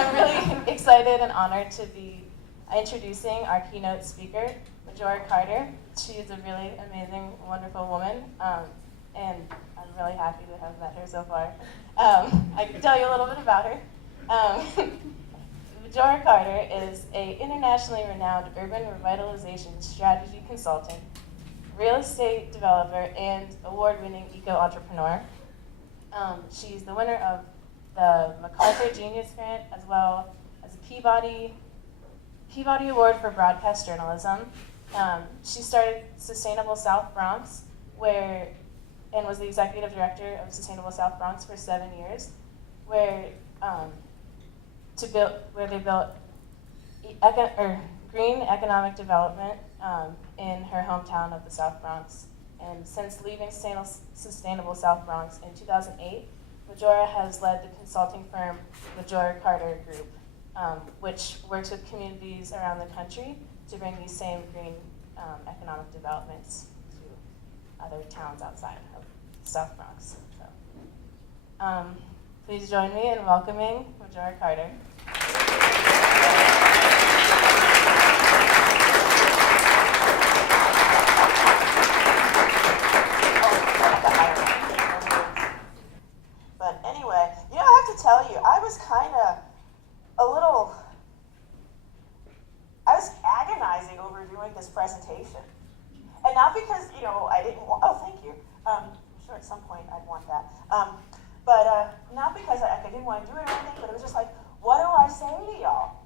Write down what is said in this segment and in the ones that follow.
I'm really excited and honored to be introducing our keynote speaker, Majora Carter. She's a really amazing, wonderful woman, and I'm really happy to have met her so far. I can tell you a little bit about her. Majora Carter is an internationally renowned urban revitalization strategy consultant, real estate developer, and award-winning eco-entrepreneur. She's the winner of the MacArthur Genius Grant, as well as a Peabody Award for Broadcast Journalism. She started Sustainable South Bronx, and was the executive director of Sustainable South Bronx for 7 years, where they built green economic development in her hometown of the South Bronx. And since leaving Sustainable South Bronx in 2008, Majora has led the consulting firm Majora Carter Group, which works with communities around the country to bring these same green economic developments to other towns outside of South Bronx. So, please join me in welcoming Majora Carter. But anyway, I have to tell you, I was kind of I was agonizing over doing this presentation. And not because, I didn't want, oh, thank you. I'm sure at some point I'd want that. But not because I didn't want to do it or anything, but it was just like, what do I say to y'all?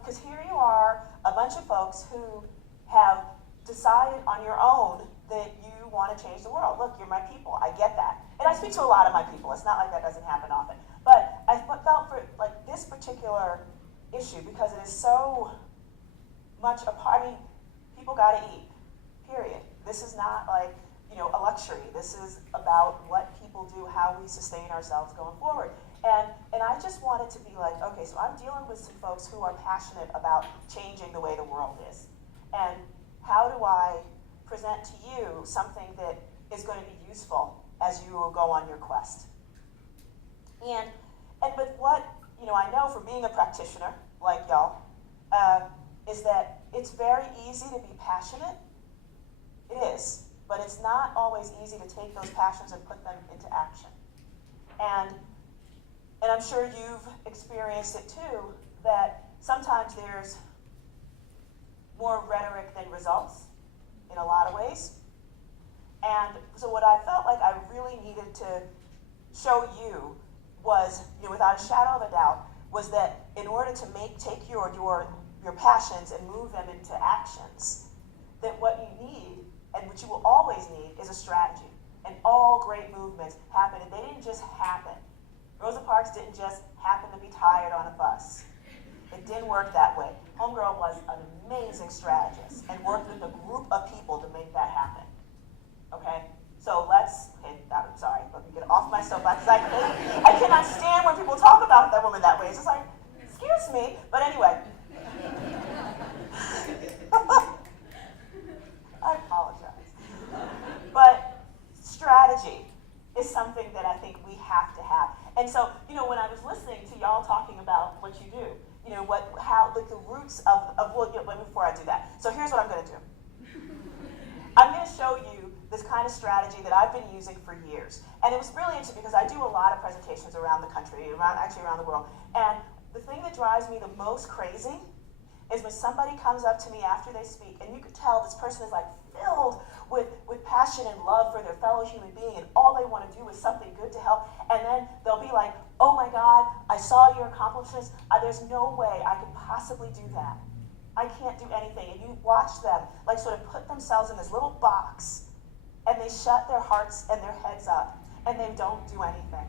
Because here you are, a bunch of folks who have decided on your own that you want to change the world. Look, you're my people, I get that. And I speak to a lot of my people, it's not like that doesn't happen often. But I felt for this particular issue, because it is so much a part, people gotta eat, period. This is not like, a luxury. This is about what people do, how we sustain ourselves going forward. And I just wanted to be like, okay, so I'm dealing with some folks who are passionate about changing the way the world is. And how do I present to you something that is going to be useful as you go on your quest? And with what, I know from being a practitioner, like y'all, is that it's very easy to be passionate. It is. But it's not always easy to take those passions and put them into action. And I'm sure you've experienced it too, that sometimes there's more rhetoric than results in a lot of ways. And so what I felt like I really needed to show you was, without a shadow of a doubt, was that in order to take your passions and move them into actions, that what you need, and what you will always need, is a strategy. And all great movements happen, and they didn't just happen. Rosa Parks didn't just happen to be tired on a bus. It didn't work that way. Homegirl was an amazing strategist and worked with a group of people to make that happen. Okay? So I'm sorry, let me get off my soapbox, because I cannot stand when people talk about that woman that way. It's just like, excuse me, but anyway. I apologize. But strategy is something that I think we have to have. And so, when I was listening to y'all talking about what you do, the roots before I do that. So here's what I'm going to do. I'm going to show you this kind of strategy that I've been using for years. And it was really interesting because I do a lot of presentations around the country, around the world. And the thing that drives me the most crazy is when somebody comes up to me after they speak, and you could tell this person is like filled with passion and love for their fellow human being, and all they want to do is something good to help, and then they'll be like, oh my God, I saw your accomplishments, there's no way I could possibly do that. I can't do anything. And you watch them sort of put themselves in this little box, and they shut their hearts and their heads up, and they don't do anything.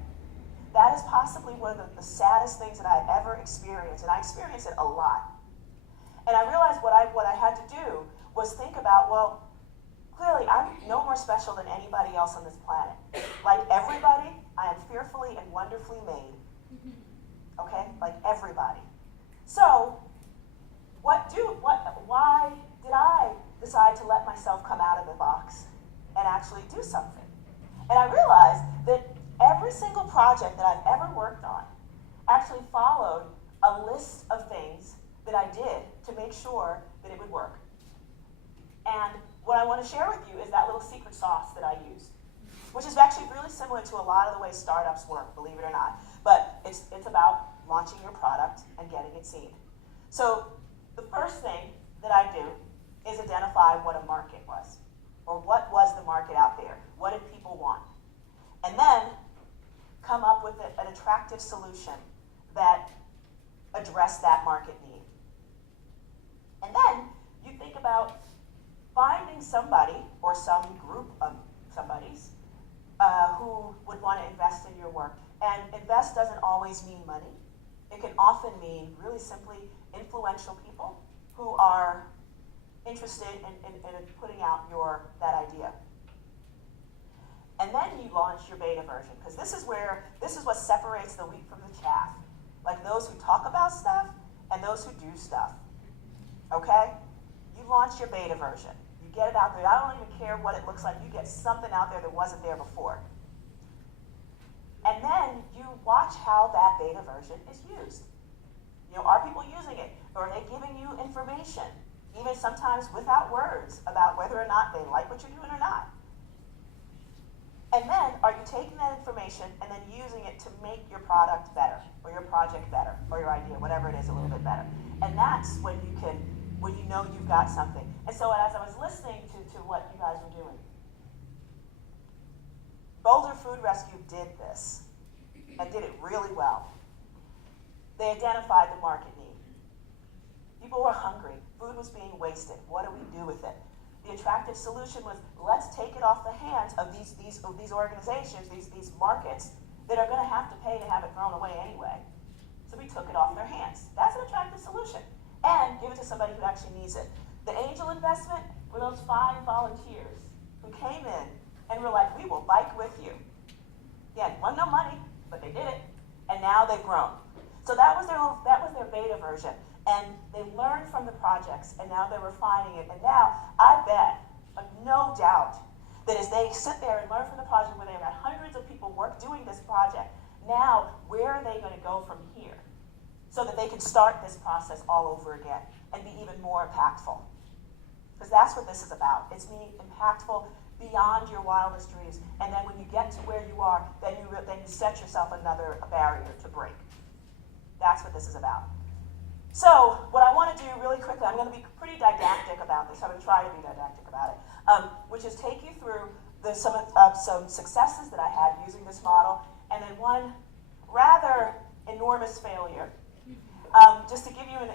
That is possibly one of the saddest things that I've ever experienced, and I experience it a lot. And I realized what I had to do was think about, well, clearly I'm no more special than anybody else on this planet. Like everybody, I am fearfully and wonderfully made. Okay? Like everybody. So, why did I decide to let myself come out of the box and actually do something? And I realized that every single project that I've ever worked on actually followed a list of things that I did to make sure that it would work. And what I want to share with you is that little secret sauce that I use, which is actually really similar to a lot of the way startups work, believe it or not. But it's about launching your product and getting it seen. So the first thing that I do is identify what a market was, or what was the market out there. What did people want? And then come up with an attractive solution that addressed that market need. And then you think about finding somebody or some group of somebodies who would want to invest in your work. And invest doesn't always mean money. It can often mean really simply influential people who are interested in putting out that idea. And then you launch your beta version, because this is what separates the wheat from the chaff. Like those who talk about stuff and those who do stuff. Okay? You launch your beta version. You get it out there. I don't even care what it looks like. You get something out there that wasn't there before. And then you watch how that beta version is used. You know, are people using it? Or are they giving you information, even sometimes without words, about whether or not they like what you're doing or not? And then, are you taking that information and then using it to make your product better, or your project better, or your idea, whatever it is, a little bit better? And that's when you know you've got something. And so as I was listening to what you guys were doing, Boulder Food Rescue did this, and did it really well. They identified the market need. People were hungry. Food was being wasted. What do we do with it? The attractive solution was, let's take it off the hands of these organizations, these markets, that are going to have to pay to have it thrown away anyway. So we took it off their hands. That's an attractive solution. And give it to somebody who actually needs it. The angel investment were those 5 volunteers who came in and were like, we will bike with you. Yeah, it wasn't no money, but they did it. And now they've grown. So that was their beta version. And they learned from the projects, and now they're refining it. And now, I bet, no doubt, that as they sit there and learn from the project, where they've got hundreds of people doing this project, now, where are they going to go from here? So that they can start this process all over again and be even more impactful. Because that's what this is about. It's being impactful beyond your wildest dreams. And then when you get to where you are, then you set yourself another barrier to break. That's what this is about. So what I want to do really quickly, I'm going to be pretty didactic about this. I'm going to try to be didactic about it, which is take you through some successes that I had using this model, and then one rather enormous failure, just to give you the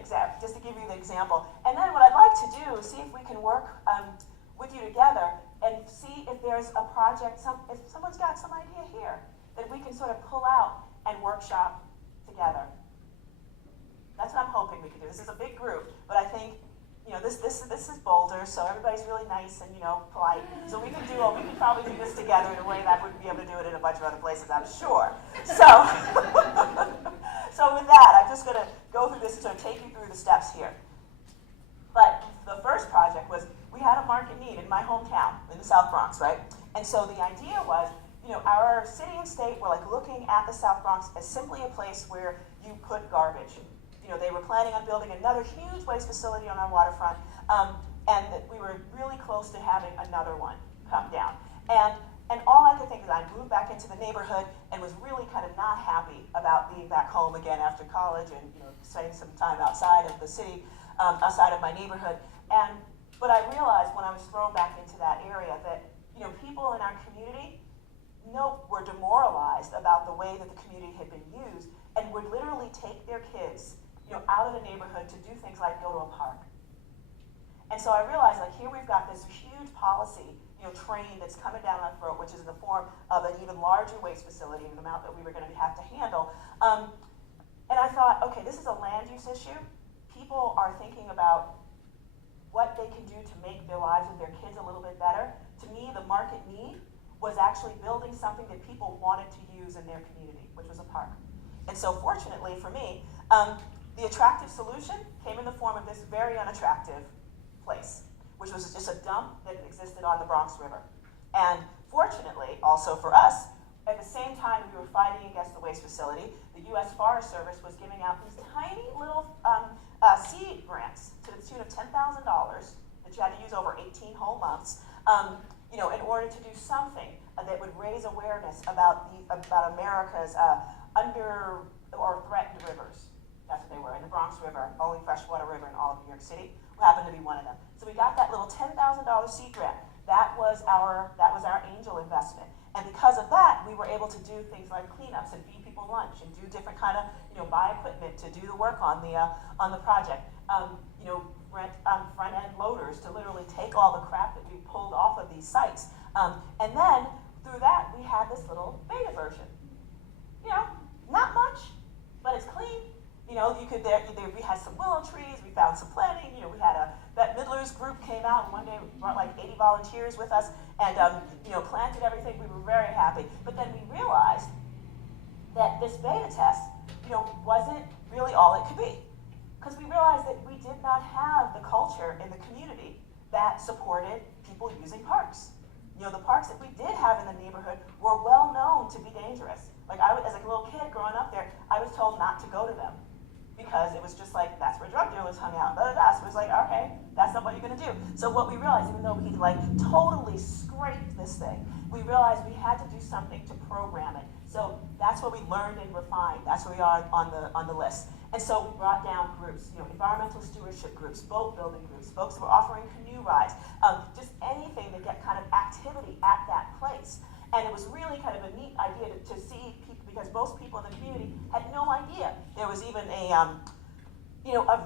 example. And then what I'd like to do is see if we can work with you together and see if there's a project, if someone's got some idea here that we can sort of pull out and workshop together. That's what I'm hoping we can do. This is a big group, but I think, this is Boulder, so everybody's really nice and, polite. So we can probably do this together in a way that I wouldn't be able to do it in a bunch of other places, I'm sure. So, so with that, I'm just going to go through this and sort of take you through the steps here. But the first project was, we had a market need in my hometown, in the South Bronx, right? And so the idea was, our city and state were like looking at the South Bronx as simply a place where you put garbage. They were planning on building another huge waste facility on our waterfront, and that we were really close to having another one come down. And all I could think is I moved back into the neighborhood and was really kind of not happy about being back home again after college and spending some time outside of the city, outside of my neighborhood. But I realized when I was thrown back into that area that people in our community were demoralized about the way that the community had been used, and would literally take their kids out of the neighborhood to do things like go to a park. And so I realized, here we've got this huge policy, train that's coming down our throat, which is in the form of an even larger waste facility, an amount that we were going to have to handle. And I thought, okay, this is a land use issue. People are thinking about what they can do to make their lives with their kids a little bit better. To me, the market need was actually building something that people wanted to use in their community, which was a park. And so fortunately for me, the attractive solution came in the form of this very unattractive place, which was just a dump that existed on the Bronx River. And fortunately, also for us, at the same time we were fighting against the waste facility, the U.S. Forest Service was giving out these tiny little seed grants to the tune of $10,000 that you had to use over 18 whole months, in order to do something that would raise awareness about America's under or threatened rivers. That's what they were. In the Bronx River, only freshwater river in all of New York City, who happened to be one of them. So we got that little $10,000 seed grant. That was our angel investment. And because of that, we were able to do things like cleanups and feed people lunch and do different kind of, buy equipment to do the work on the project. Rent front-end loaders to literally take all the crap that we pulled off of these sites. And then through that, we had this little beta version. Not much, but it's clean. We had some willow trees, we found some planting, we had Bette Midler's group came out and one day brought like 80 volunteers with us and, planted everything. We were very happy. But then we realized that this beta test, wasn't really all it could be. Because we realized that we did not have the culture in the community that supported people using parks. The parks that we did have in the neighborhood were well known to be dangerous. Like as a little kid growing up there, I was told not to go to them because it was just like, that's where drug dealers hung out. So it was like, okay, that's not what you're gonna do. So what we realized, even though we totally scraped this thing, we realized we had to do something to program it. So that's what we learned and refined. That's where we are on the list. And so we brought down groups, environmental stewardship groups, boat building groups, folks that were offering canoe rides, just anything to get kind of activity at that place. And it was really kind of a neat idea to see people, because most people in the community had no idea there was even a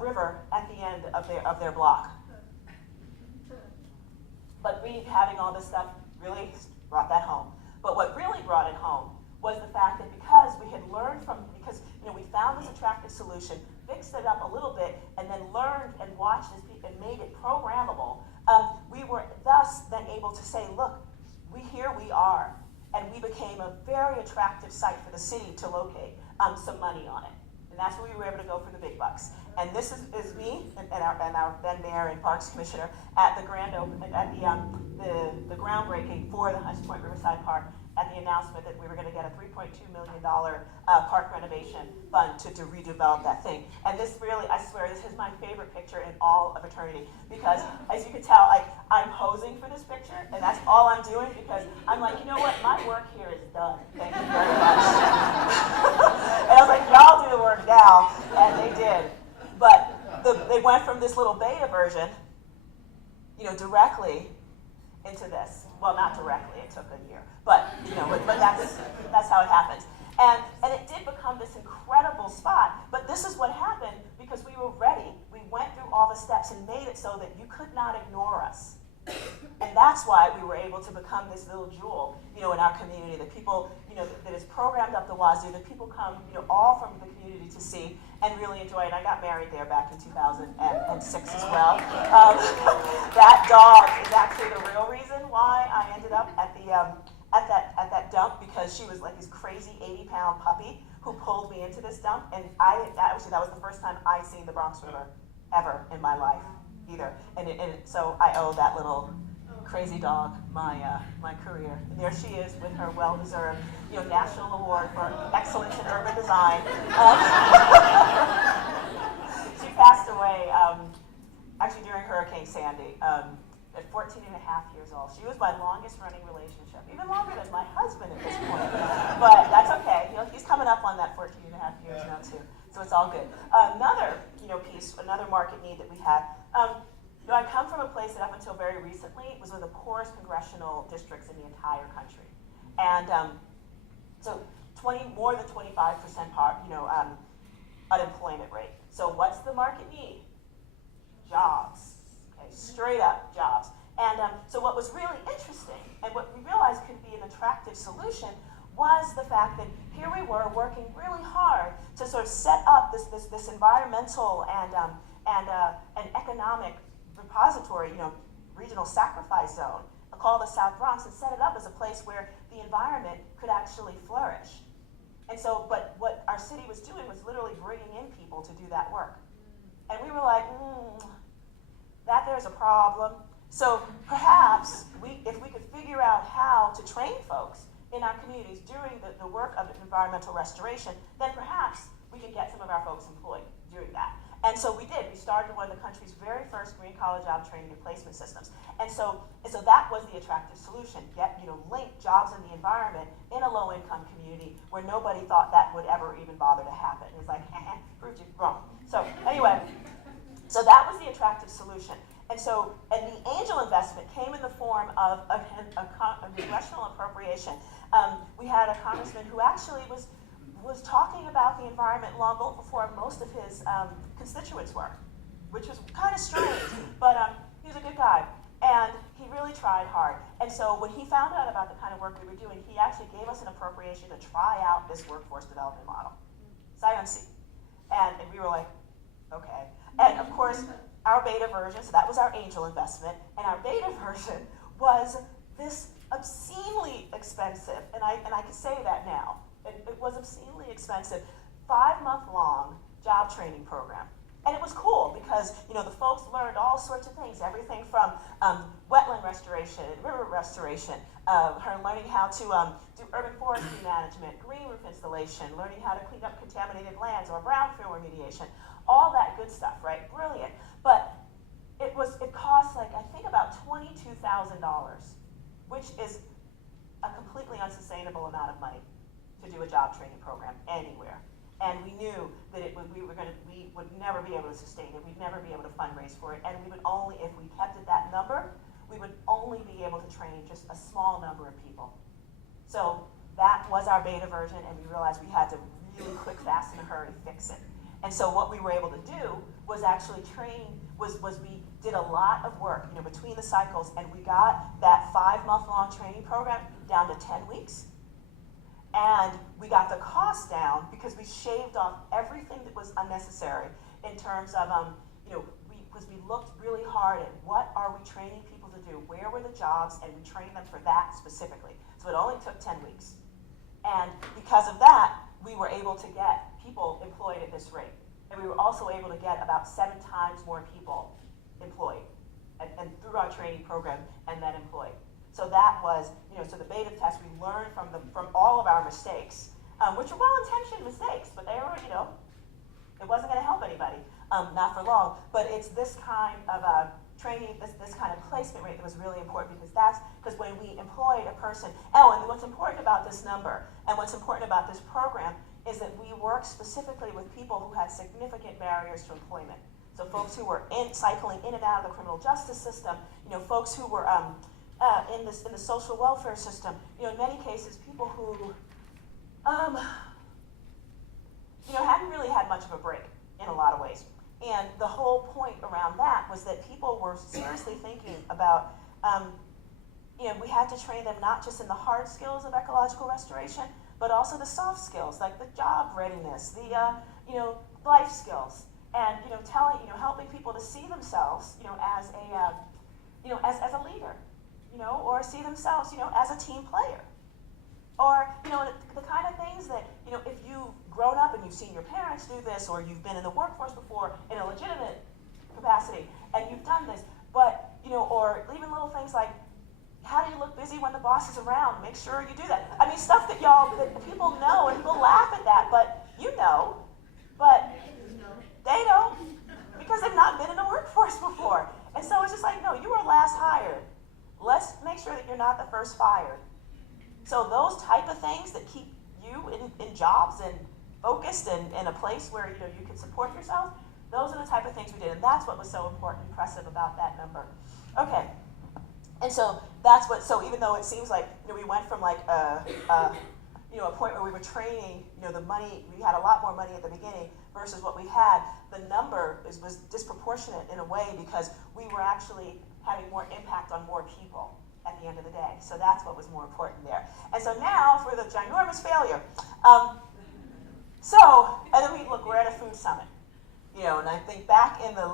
river at the end of their block. But we having all this stuff really brought that home. But what really brought it home was the fact that because we had learned because we found this attractive solution, fixed it up a little bit, and then learned and watched and made it programmable, we were thus then able to say, look, here we are, and we became a very attractive site for the city to locate some money on it. And that's where we were able to go for the big bucks. And this is me and our then mayor and parks commissioner at the grand opening, at the groundbreaking for the Hunts Point Riverside Park, at the announcement that we were going to get a $3.2 million park renovation fund to redevelop that thing. And this really, I swear, this is my favorite picture in all of eternity, because as you can tell, I'm posing for this picture, and that's all I'm doing, because I'm like, you know what, my work here is done. Thank you very much. And I was like, y'all do the work now, and they did. But they went from this little beta version, directly into this. Well, not directly, it took a year. But that's how it happens. And it did become this incredible spot. But this is what happened because we were ready. We went through all the steps and made it so that you could not ignore us. And that's why we were able to become this little jewel, in our community that people, that is programmed up the wazoo, that people come, all from the community to see and really enjoy it. I got married there back in 2006 as well. That dog is actually the real reason why I ended up at that dump, because she was like this crazy 80-pound puppy who pulled me into this dump, and that was the first time I'd seen the Bronx River ever in my life either, and so I owe that little crazy dog my career. And there she is with her well-deserved national award for excellence in urban design. She passed away actually during Hurricane Sandy. At 14 and a half years old. She was my longest running relationship, even longer than my husband at this point. But that's okay. He's coming up on that 14 and a half years now too. So it's all good. Another piece, another market need that we had. I come from a place that up until very recently was one of the poorest congressional districts in the entire country. And so more than 25% unemployment rate. So what's the market need? Jobs. Straight up jobs. And so what was really interesting, and what we realized could be an attractive solution, was the fact that here we were working really hard to sort of set up this environmental and economic repository, regional sacrifice zone, called the South Bronx, and set it up as a place where the environment could actually flourish. And so, but what our city was doing was literally bringing in people to do that work. And we were like, that there's a problem. So perhaps if we could figure out how to train folks in our communities doing the work of environmental restoration, then perhaps we can get some of our folks employed doing that. And so we did. We started one of the country's very first green collar job training and placement systems. And so that was the attractive solution. Link jobs in the environment in a low-income community where nobody thought that would ever even bother to happen. It was like, proved you wrong. So anyway, so that was the attractive solution. And the angel investment came in the form of a congressional appropriation. We had a congressman who actually was talking about the environment long before most of his constituents were, which was kind of strange, but he was a good guy, and he really tried hard. And so when he found out about the kind of work we were doing, he actually gave us an appropriation to try out this workforce development model, sight unseen. And we were like, okay. And of course, our beta version, so that was our angel investment, and our beta version was this obscenely expensive, and I can say that now. It was obscenely expensive, 5-month-long job training program. And it was cool because, the folks learned all sorts of things, everything from wetland restoration, river restoration, learning how to do urban forestry management, green roof installation, learning how to clean up contaminated lands or brownfield remediation, all that good stuff, right? Brilliant. But it cost I think about $22,000, which is a completely unsustainable amount of money to do a job training program anywhere. And we knew that we would never be able to sustain it. We'd never be able to fundraise for it. And we would only, if we kept it that number, we would only be able to train just a small number of people. So that was our beta version, and we realized we had to really quick, fast, in a hurry fix it. And so what we were able to do was actually we did a lot of work, between the cycles, and we got that 5-month-long training program down to 10 weeks. And we got the cost down because we shaved off everything that was unnecessary in terms of, because we looked really hard at what are we training people to do, where were the jobs, and we trained them for that specifically. So it only took 10 weeks. And because of that, we were able to get people employed at this rate. And we were also able to get about 7 times more people employed and through our training program and then employed. So that was, so the beta test, we learned from all of our mistakes, which were well-intentioned mistakes, but they were, it wasn't going to help anybody, not for long. But it's this kind of training, this kind of placement rate that was really important because when we employed a person, and what's important about this number and what's important about this program is that we work specifically with people who had significant barriers to employment. So folks who were cycling in and out of the criminal justice system, folks who were in the social welfare system, in many cases, people who, hadn't really had much of a break in a lot of ways. And the whole point around that was that people were seriously thinking about, we had to train them not just in the hard skills of ecological restoration, but also the soft skills, like the job readiness, the, life skills, and, helping people to see themselves, as a leader. Or see themselves, as a team player. Or, the kind of things that, if you've grown up and you've seen your parents do this, or you've been in the workforce before in a legitimate capacity, and you've done this, but, or even little things like, how do you look busy when the boss is around? Make sure you do that. I mean, stuff that that people know, and people laugh at that, but but they don't, because they've not been in the workforce before. And so it's just like, no, you were last hired. Let's make sure that you're not the first fired. So those type of things that keep you in jobs and focused and in a place where you can support yourself, those are the type of things we did, and that's what was so important, impressive about that number. Okay, and so that's what. So even though it seems like we went from like a point where we were training, the money, we had a lot more money at the beginning versus what we had. The number was disproportionate in a way because we were actually having more impact on more people at the end of the day. So that's what was more important there. And so now for the ginormous failure. And then we're at a food summit, and I think back in the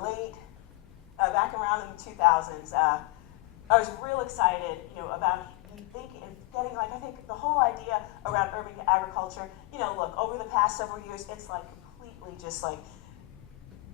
back around in the 2000s, I was real excited, about thinking and getting, I think the whole idea around urban agriculture, look, over the past several years, it's completely just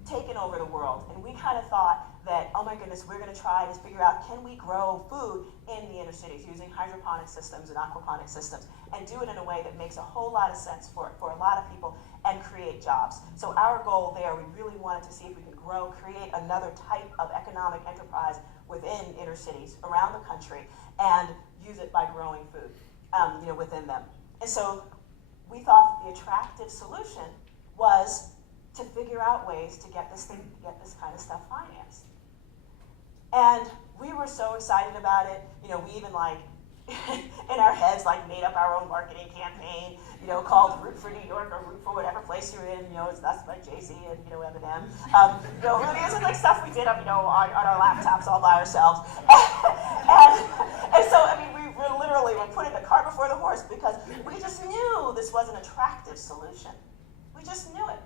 taken over the world. And we kind of thought that, oh my goodness, we're going to try to figure out, can we grow food in in the inner cities using hydroponic systems and aquaponic systems, and do it in a way that makes a whole lot of sense for a lot of people and create jobs. So our goal there, we really wanted to see if we could create another type of economic enterprise within inner cities around the country and use it by growing food, within them. And so we thought the attractive solution was to figure out ways to get this kind of stuff financed. And we were so excited about it. We even in our heads made up our own marketing campaign, called Root for New York or Root for whatever place you're in. It's us by Jay-Z and Eminem. It was like stuff we did on our laptops all by ourselves. and so we were putting the cart before the horse because we just knew this was an attractive solution. We just knew it.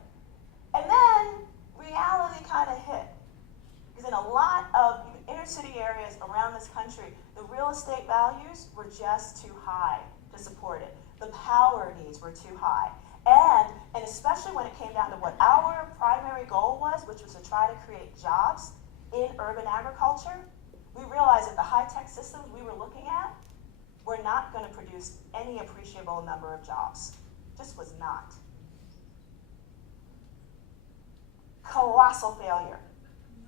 And then reality kind of hit. Because in a lot of inner city areas around this country, the real estate values were just too high to support it. The power needs were too high. And especially when it came down to what our primary goal was, which was to try to create jobs in urban agriculture, we realized that the high-tech systems we were looking at were not going to produce any appreciable number of jobs. Just was not. Colossal failure.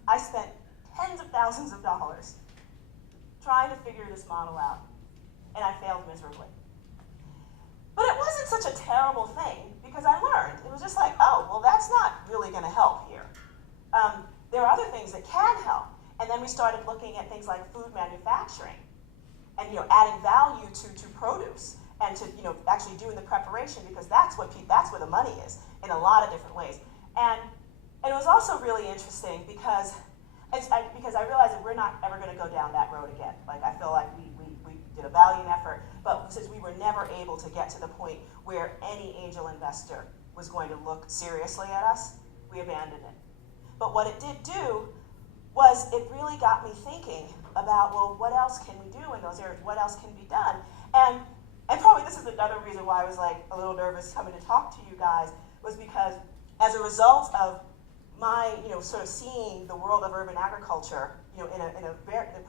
I spent tens of thousands of dollars trying to figure this model out, and I failed miserably. But it wasn't such a terrible thing because I learned. It was just like, oh, well, that's not really going to help here. There are other things that can help. And then we started looking at things like food manufacturing and adding value to produce and to actually doing the preparation because that's where the money is in a lot of different ways. And it was also really interesting because I realized that we're not ever going to go down that road again. I feel like we did a valiant effort, but since we were never able to get to the point where any angel investor was going to look seriously at us, we abandoned it. But what it did do was it really got me thinking about, well, what else can we do in those areas? What else can be done? And probably this is another reason why I was a little nervous coming to talk to you guys, was because as a result of my, sort of seeing the world of urban agriculture, in a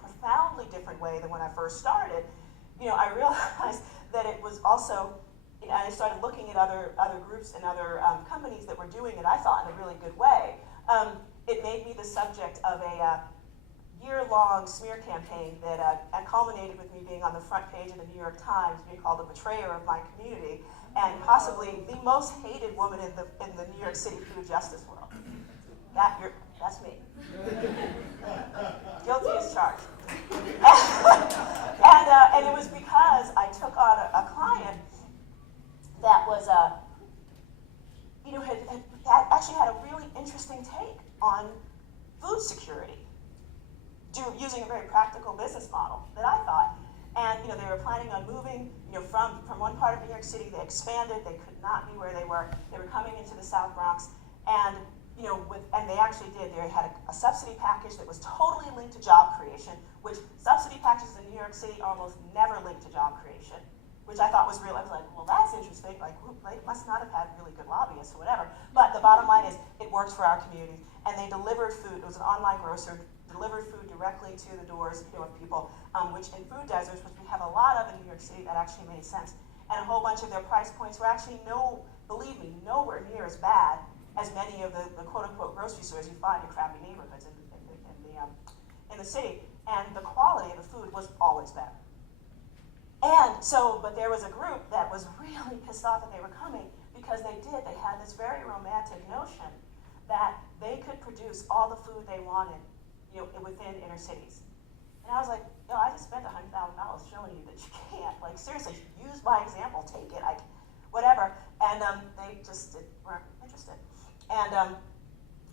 profoundly different way than when I first started, I realized that it was also, I started looking at other groups and other companies that were doing it, I thought, in a really good way. It made me the subject of a year-long smear campaign that culminated with me being on the front page of the New York Times, being called a betrayer of my community, and possibly the most hated woman in the New York City food justice world. That's me. Guilty as charged. And it was because I took on a client that was actually had a really interesting take on food security, using a very practical business model that I thought. And they were planning on moving from one part of New York City. They expanded. They could not be where they were. They were coming into the South Bronx, and and they actually did. They had a subsidy package that was totally linked to job creation, which subsidy packages in New York City are almost never linked to job creation, which I thought was real. I was like, well, that's interesting. They must not have had really good lobbyists or whatever. But the bottom line is, it worked for our community, and they delivered food. It was an online grocer, delivered food directly to the doors of people, which in food deserts, which we have a lot of in New York City, that actually made sense. And a whole bunch of their price points were actually, believe me, nowhere near as bad as many of the quote-unquote grocery stores you find in crappy neighborhoods in the city. And the quality of the food was always better. And so, but there was a group that was really pissed off that they were coming because they had this very romantic notion that they could produce all the food they wanted, within inner cities. And I was like, I just spent $100,000 showing you that you can't. Seriously, use my example, take it, whatever. And they just weren't interested. And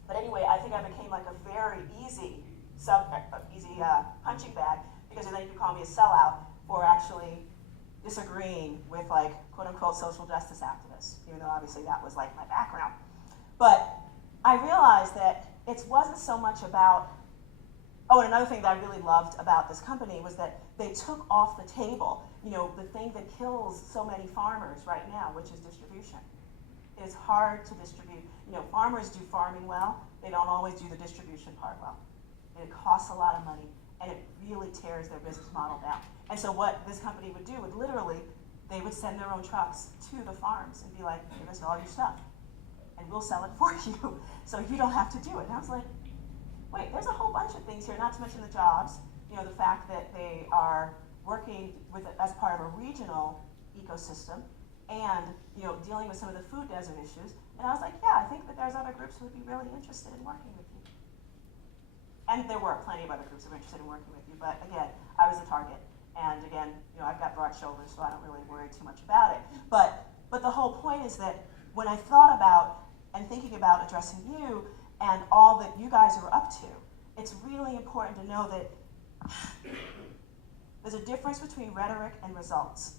but anyway, I think I became a very easy punching bag, because then you could call me a sellout for actually disagreeing with quote unquote social justice activists, even though obviously that was my background. But I realized that it wasn't so much about, and another thing that I really loved about this company was that they took off the table, the thing that kills so many farmers right now, which is distribution. It is hard to distribute. Farmers do farming well. They don't always do the distribution part well. And it costs a lot of money, and it really tears their business model down. And so what this company would do would literally, they would send their own trucks to the farms and be like, give us all your stuff, and we'll sell it for you, so you don't have to do it. And I was like, wait, there's a whole bunch of things here, not to mention the jobs, the fact that they are working with as part of a regional ecosystem, and dealing with some of the food desert issues. And I was like, yeah, I think that there's other groups who would be really interested in working with you. And there were plenty of other groups who were interested in working with you, but again, I was the target. And again, I've got broad shoulders, so I don't really worry too much about it. But the whole point is that when I thought about and thinking about addressing you and all that you guys are up to, it's really important to know that there's a difference between rhetoric and results.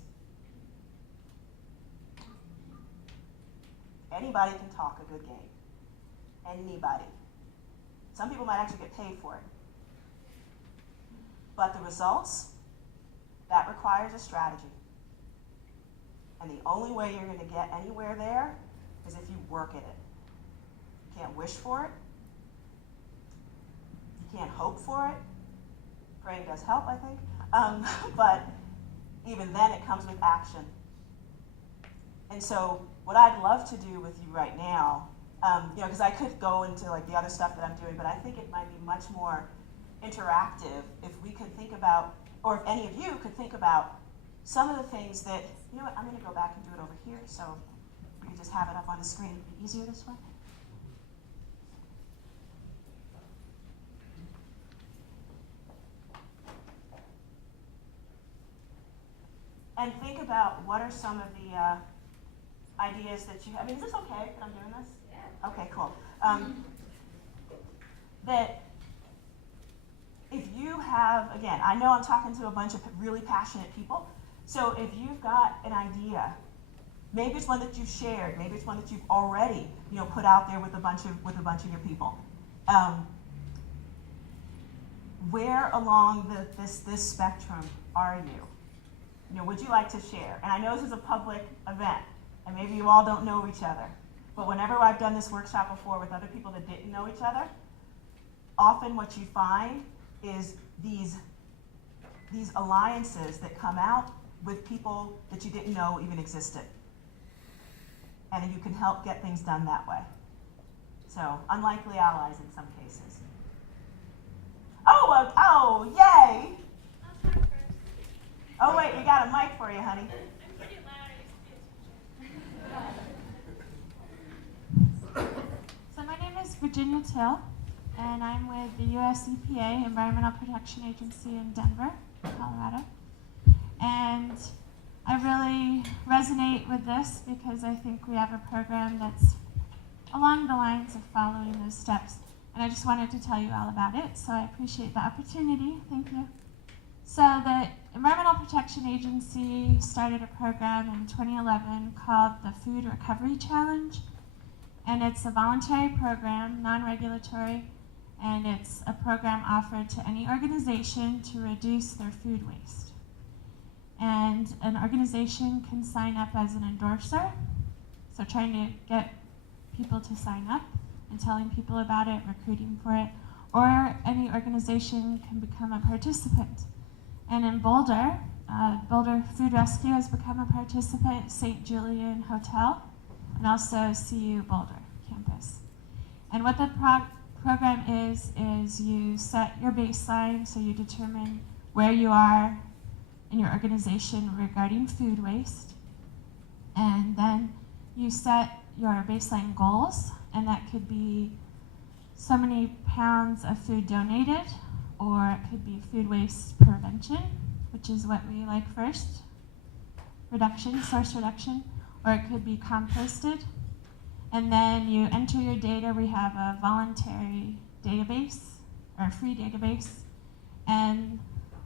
Anybody can talk a good game. Anybody. Some people might actually get paid for it. But the results, that requires a strategy. And the only way you're going to get anywhere there is if you work at it. You can't wish for it. You can't hope for it. Praying does help, I think. But even then, it comes with action. And so what I'd love to do with you right now, because I could go into like the other stuff that I'm doing, but I think it might be much more interactive if we could think about, or if any of you could think about some of the things that, I'm going to go back and do it over here, so we can just have it up on the screen. It'd be easier this way. And think about what are some of the ideas that you have. Is this okay that I'm doing this? Yeah. Okay, cool. That if you have, again, I know I'm talking to a bunch of really passionate people, so if you've got an idea, maybe it's one that you've shared, maybe it's one that you've already, put out there with a bunch of your people. Where along this spectrum are you? Would you like to share? And I know this is a public event, and maybe you all don't know each other, but whenever I've done this workshop before with other people that didn't know each other, often what you find is these alliances that come out with people that you didn't know even existed. And you can help get things done that way. So, unlikely allies in some cases. Oh, yay! I'll talk first. Oh wait, we got a mic for you, honey. I'm pretty loud, I used to be a teacher. So my name is Virginia Till, and I'm with the US EPA, Environmental Protection Agency in Denver, Colorado. And I really resonate with this because I think we have a program that's along the lines of following those steps. And I just wanted to tell you all about it, so I appreciate the opportunity. Thank you. So the Environmental Protection Agency started a program in 2011 called the Food Recovery Challenge. And it's a voluntary program, non-regulatory, and it's a program offered to any organization to reduce their food waste. And an organization can sign up as an endorser, so trying to get people to sign up and telling people about it, recruiting for it, or any organization can become a participant. And in Boulder, Boulder Food Rescue has become a participant, St. Julian Hotel, and also CU Boulder campus. And what the program is you set your baseline, so you determine where you are in your organization regarding food waste, and then you set your baseline goals, and that could be so many pounds of food donated, or it could be food waste prevention, which is what we like first, reduction, source reduction, or it could be composted. And then you enter your data. We have a voluntary database, or a free database. And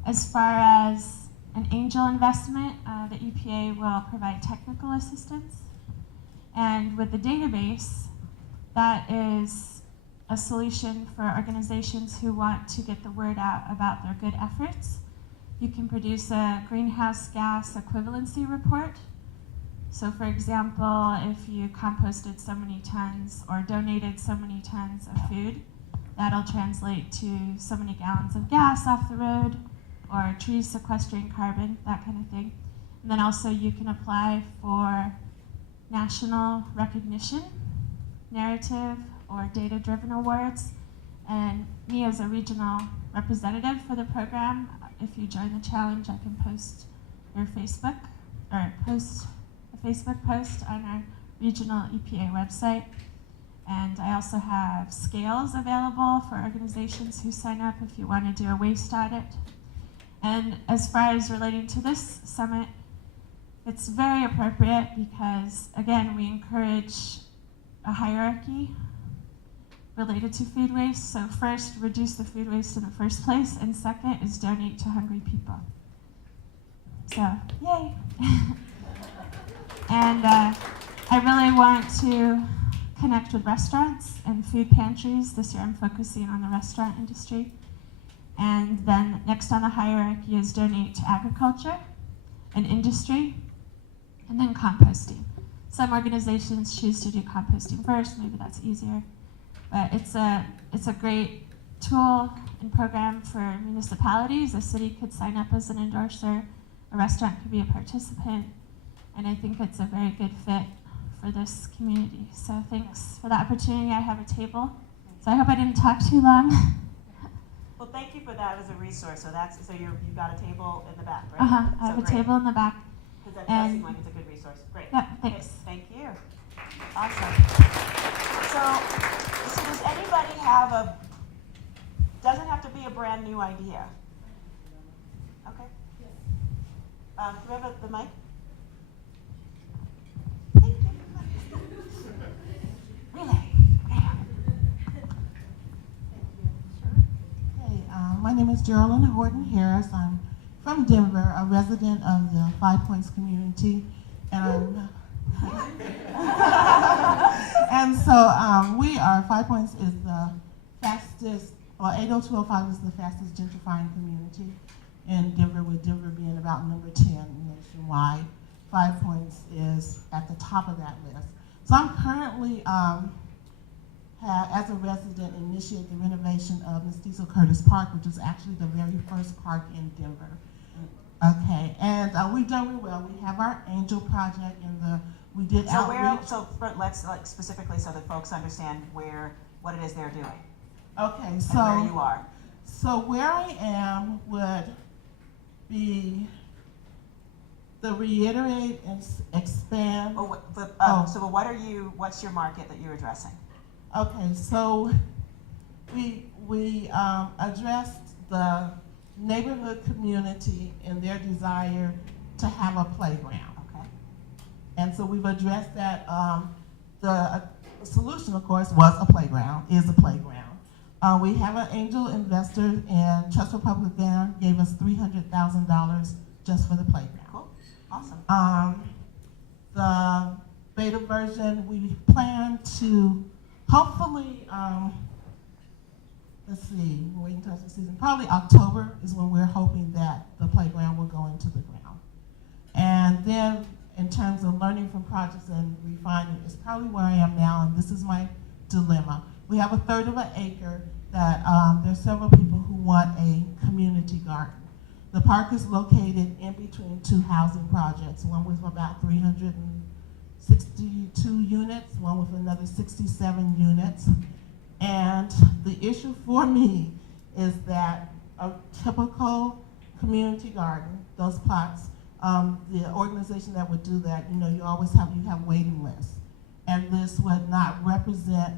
as far as an angel investment, the EPA will provide technical assistance. And with the database, that is a solution for organizations who want to get the word out about their good efforts. You can produce a greenhouse gas equivalency report. So for example, if you composted so many tons or donated so many tons of food, that'll translate to so many gallons of gas off the road, or trees sequestering carbon, that kind of thing. And then also you can apply for national recognition, narrative, or data-driven awards. And me as a regional representative for the program, if you join the challenge, I can post your Facebook, or post a Facebook post on our regional EPA website. And I also have scales available for organizations who sign up if you want to do a waste audit. And as far as relating to this summit, it's very appropriate because, again, we encourage a hierarchy related to food waste. So first, reduce the food waste in the first place, and second is donate to hungry people. So, yay! And I really want to connect with restaurants and food pantries. This year I'm focusing on the restaurant industry. And then next on the hierarchy is donate to agriculture and industry, and then composting. Some organizations choose to do composting first, maybe that's easier. But it's a great tool and program for municipalities. A city could sign up as an endorser, a restaurant could be a participant, and I think it's a very good fit for this community. So thanks for the opportunity. I have a table, so I hope I didn't talk too long. Well, thank you for that as a resource. So you got a table in the back, right? I have a table in the back. Because that does seem like it's a good resource. Great. Yep, thanks. Thank you. Awesome. So does anybody have doesn't have to be a brand new idea. Okay. Do we have the mic? Thank you. Relay. My name is Geraldine Horton Harris. I'm from Denver, a resident of the Five Points community, and and so we are, Five Points is the fastest, well, 80205 is the fastest gentrifying community in Denver, with Denver being about number 10 nationwide. Five Points is at the top of that list. So I'm currently as a resident, initiate the renovation of Ms. Diesel Curtis Park, which is actually the very first park in Denver. Okay, and we've done really well. We have our Angel project, and we did outreach. Let's specifically so that folks understand what it is they're doing. Okay, so and where you are. So where I am would be the reiterate and expand. So what's your market that you're addressing? Okay, so we addressed the neighborhood community and their desire to have a playground. Okay. And so we've addressed that. The solution, of course, was a playground, is a playground. We have an angel investor, and Trust Republican gave us $300,000 just for the playground. Cool, awesome. The beta version, we plan to hopefully, let's see, we're waiting until the season. Probably October is when we're hoping that the playground will go into the ground. And then in terms of learning from projects and refining, is probably where I am now, and this is my dilemma. We have 1/3 of an acre that there's several people who want a community garden. The park is located in between two housing projects, one with about 362 units, one with another 67 units. And the issue for me is that a typical community garden, those plots, the organization that would do that, you always have waiting lists. And this would not represent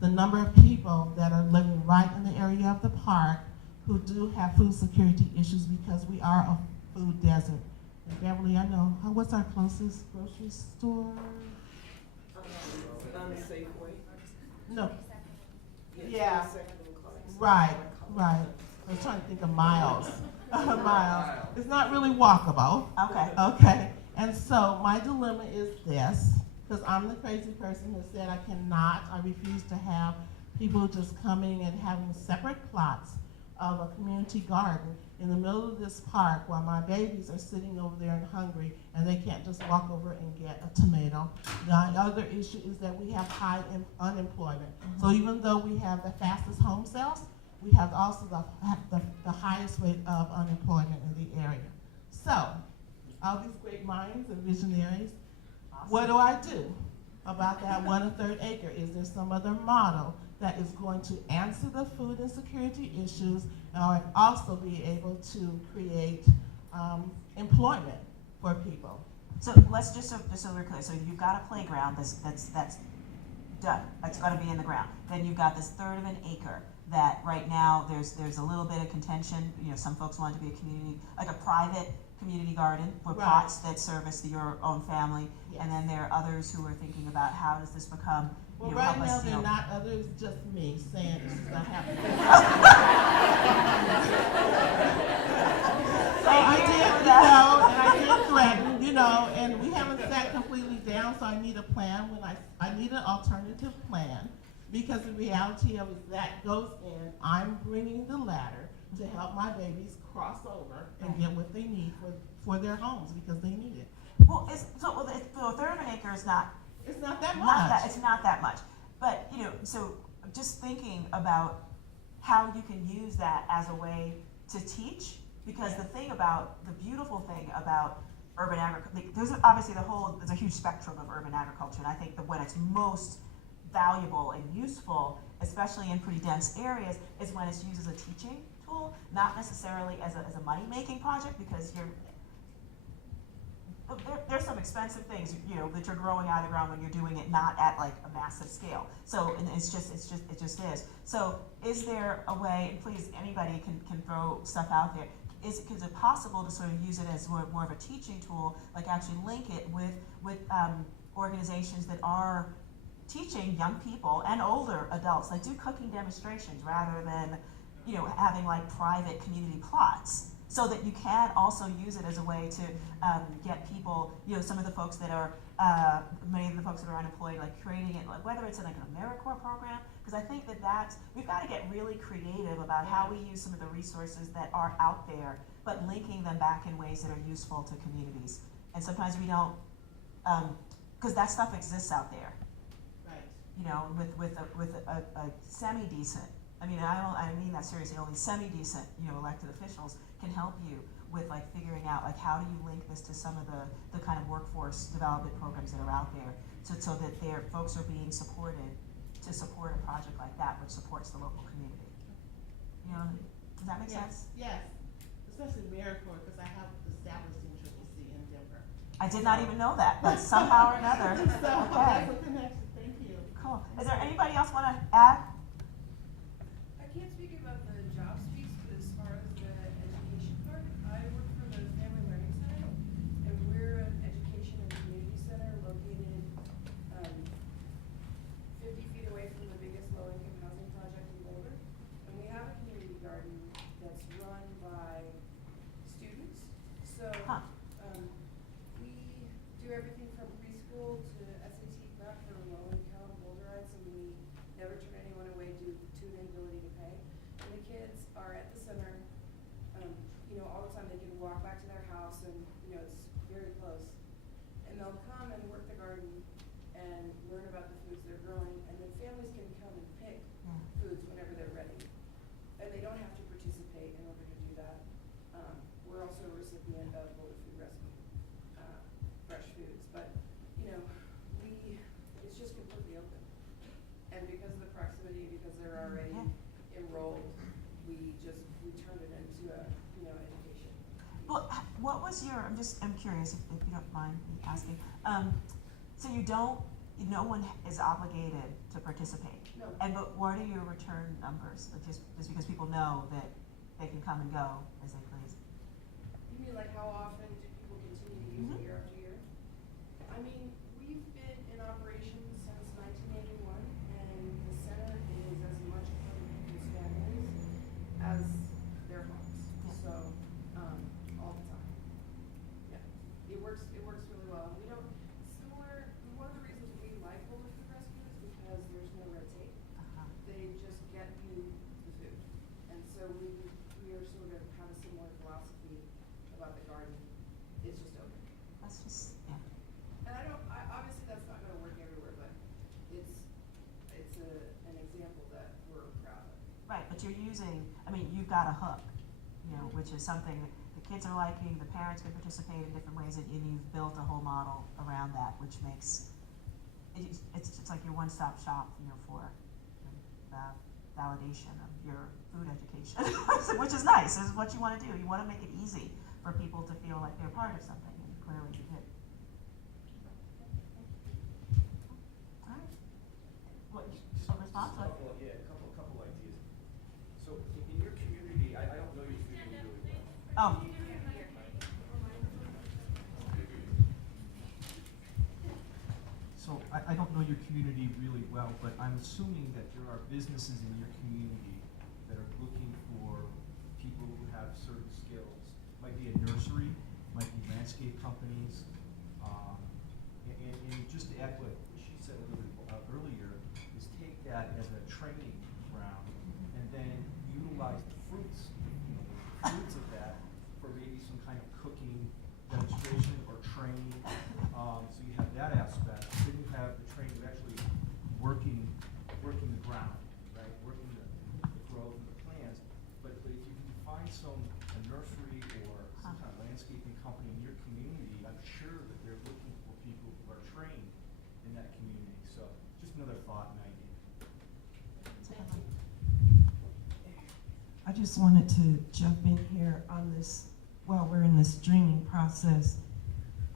the number of people that are living right in the area of the park who do have food security issues, because we are a food desert. And Beverly, I know, what's our closest grocery store? Safeway. No. Yeah. Right. I was trying to think of miles. Miles. It's not really walkable. Okay. And so my dilemma is this, because I'm the crazy person who said I refuse to have people just coming and having separate plots of a community garden in the middle of this park while my babies are sitting over there and hungry and they can't just walk over and get a tomato. The other issue is that we have high unemployment. So even though we have the fastest home sales, we have also the highest rate of unemployment in the area. So, all these great minds and visionaries, what do I do about that 1/3 acre? Is there some other model that is going to answer the food insecurity issues and also be able to create employment for people? So let's just so we're clear. So you've got a playground that's done. That's going to be in the ground. Then you've got this 1/3 of an acre that right now there's a little bit of contention. You know, some folks want it to be a community, like a private community garden with Right. pots that service your own family. Yes. And then there are others who are thinking about how does this become, Well, you know, right help now us, you they're know. not others, just me saying this is not happening. So I did, and I did threaten, and we haven't sat completely down, so I need a plan. I need an alternative plan, because the reality of it is that goes in, I'm bringing the ladder to help my babies cross over and get what they need for their homes, because they need it. Well, so a 1/3 of an acre is not It's not that much. it's not that much. But, so just thinking about how you can use that as a way to teach, because the beautiful thing about urban agriculture, there's obviously there's a huge spectrum of urban agriculture, and I think that when it's most valuable and useful, especially in pretty dense areas, is when it's used as a teaching tool, not necessarily as a money-making project, because there's some expensive things, that you're growing out of the ground when you're doing it not at like a massive scale. So, and it just is. So, is there a way, and please, anybody can throw stuff out there, is it possible to sort of use it as more of a teaching tool, like actually link it with organizations that are teaching young people and older adults, like do cooking demonstrations rather than, having like private community plots, so that you can also use it as a way to get people, some of the folks that are, many of the folks that are unemployed, like creating it, like whether it's in like an AmeriCorps program, because I think we've got to get really creative about how we use some of the resources that are out there, but linking them back in ways that are useful to communities. And sometimes we don't, because that stuff exists out there. Right. With a semi-decent, I mean that seriously, only semi-decent, elected officials can help you with like figuring out like how do you link this to some of the kind of workforce development programs that are out there, so that their folks are being supported to support a project like that, which supports the local community. Does that make sense? Yes, especially AmeriCorps, because I have established intricacy in Denver. I did not even know that, but somehow or another. So Okay. that's a connection. Thank you. Cool. Is there anybody else want to add? I can't speak about the jobs piece, but as far as the education part, I work for the Family Learning Center, and we're an education and community center located 50 feet away from the biggest low-income housing project in Boulder. And we have a community garden that's run by students. So we do everything from preschool to SAT prep for low-income Boulderites, and we never turn anyone away due to an inability to pay. And the kids are at the center, all the time. They can walk back to their house, and it's very close. And they'll come and work the garden and learn about the foods they're growing, and then families can come and pick foods whenever they're ready. And they don't have to participate in order to do that. We're also a recipient of Boulder Food Rescue, fresh foods, but it's just completely open. And because of the proximity, because they're already enrolled, we turned it into a education. Well, what was I'm curious if you don't mind me asking. So no one is obligated to participate. No. But what are your return numbers? Just because people know that they can come and go as they please. You mean like how often do people continue to use it year after year? I mean, we've been in operation since 1981, and the center is as much a part of people's families as their homes. Yeah. So, all the time. Yeah, it works really well. We don't, one of the reasons we like Boulder Food Rescue is because there's no red tape. They just get you the food. And so we are sort of have a similar it's just open. That's just, yeah. And obviously that's not gonna work everywhere, but it's an example that we're proud of. Right, but you're using, I mean, you've got a hook, you know, which is something that the kids are liking, the parents can participate in different ways, and you've built a whole model around that, which makes, it's like your one-stop shop, you know, for the validation of your food education, which is nice, is what you want to do. You want to make it easy for people to feel like they're part of something, and clearly you did. All right. What, Just a response? a couple ideas. So in your community, I don't know your community really well. Oh. So I don't know your community really well, but I'm assuming that there are businesses in your community that are looking for people who have certain skills. Might be a nursery, might be landscape companies, and just to add what she said a little bit earlier, is take that as a training ground and then utilize the fruits, you know, the fruits of that for maybe some kind of cooking demonstration or training. So you have that aspect. Then you have the training of actually working the ground, right? Working the growth of the plants. But if you can find a nursery or some kind of landscaping company in your community, I'm sure that they're looking for people who are trained in that community. So just another thought and idea. I just wanted to jump in here on this while we're in this dreaming process.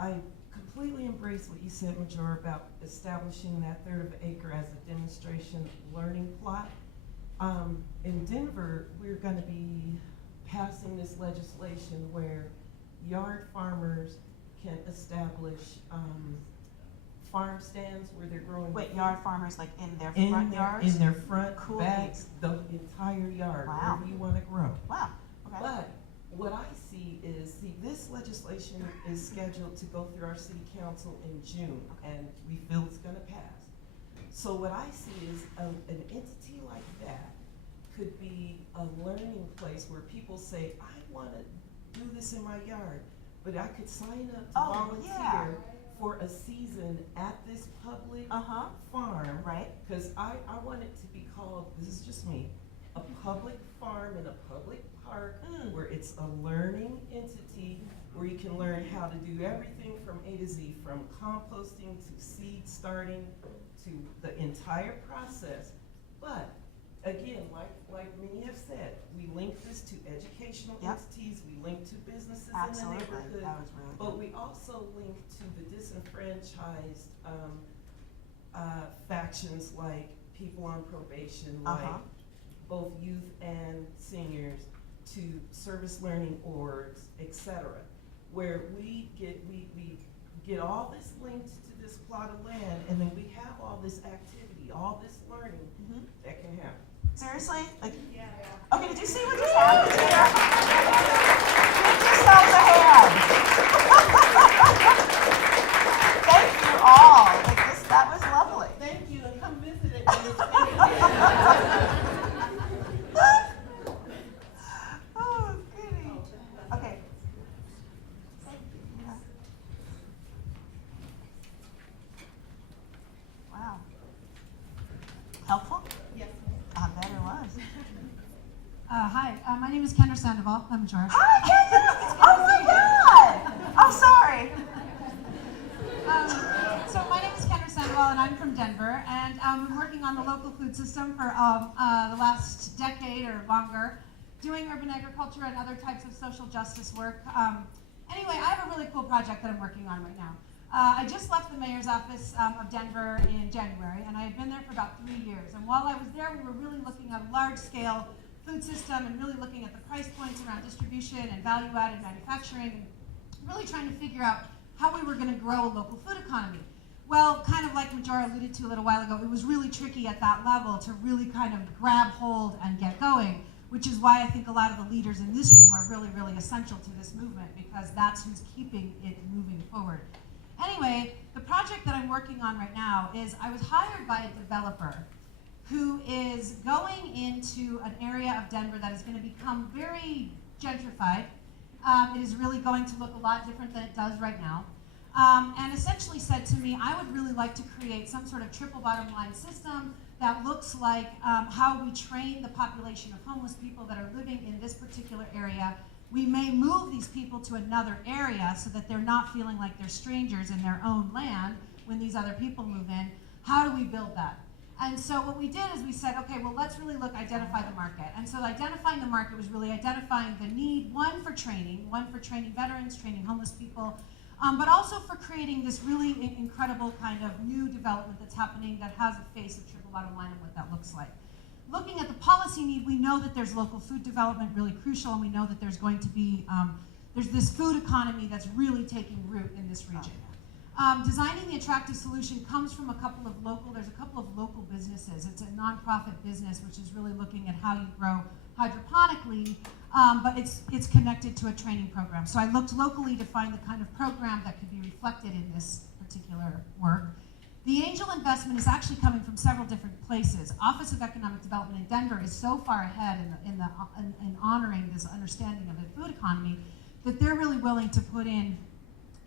I completely embrace what you said, Majora, about establishing that third of an acre as a demonstration learning plot. In Denver, we're going to be passing this legislation where yard farmers can establish farm stands where they're growing. Wait, yard farmers like in their in front their, yards? in their front Cool. backs, the entire yard, Wow. wherever you want to grow. Wow. Okay. But what I see is, this legislation is scheduled to go through our city council in June, and we feel it's going to pass. So what I see is an entity like that could be a learning place where people say, I want to do this in my yard, but I could sign up to volunteer yeah. for a season at this public farm, Right. because I want it to be called, this is just me, a public farm in a public park where it's a learning entity where you can learn how to do everything from A to Z, from composting to seed starting to the entire process. But again, like many have said, we link this to educational entities, we link to businesses Absolutely. in the neighborhood, That was really but good. we also link to the disenfranchised factions like people on probation, like both youth and seniors, to service learning orgs, etc., where we get all this linked to this plot of land, and then we have all this activity, all this learning that can happen. Seriously? Like, okay, did you see what just happened here? Give yourselves a hand. Thank you all. Like this, that was lovely. Thank you, and come visit it. Oh, goody. Okay. Yeah. Wow. Helpful? Yes. I bet it was. Hi, my name is Kendra Sandoval. I'm Majora. Hi, Kendra! Oh my God! I'm sorry. So my name is Kendra Sandoval, and I'm from Denver, and I'm working on the local food system for the last decade or longer, doing urban agriculture and other types of social justice work. Anyway, I have a really cool project that I'm working on right now. I just left the mayor's office of Denver in January, and I had been there for about 3 years. And while I was there, we were really looking at a large-scale food system and really looking at the price points around distribution and value-added manufacturing, and really trying to figure out how we were going to grow a local food economy. Well, kind of like Majora alluded to a little while ago, it was really tricky at that level to really kind of grab hold and get going, which is why I think a lot of the leaders in this room are really, really essential to this movement, because that's who's keeping it moving forward. Anyway, the project that I'm working on right now is I was hired by a developer who is going into an area of Denver that is going to become very gentrified, It is really going to look a lot different than it does right now. And essentially said to me, I would really like to create some sort of triple bottom line system that looks like how we train the population of homeless people that are living in this particular area. We may move these people to another area so that they're not feeling like they're strangers in their own land when these other people move in. How do we build that? And so what we did is we said, okay, well, let's really identify the market. And so identifying the market was really identifying the need, one for training veterans, training homeless people, but also for creating this really incredible kind of new development that's happening that has a face of triple bottom line and what that looks like. Looking at the policy need, we know that there's local food development really crucial, and we know that there's going to be, there's this food economy that's really taking root in this region. Designing the attractive solution comes from there's a couple of local businesses. It's a nonprofit business which is really looking at how you grow hydroponically, but it's connected to a training program. So I looked locally to find the kind of program that could be reflected in this particular work. The angel investment is actually coming from several different places. Office of Economic Development in Denver is so far ahead in honoring this understanding of the food economy that they're really willing to put in,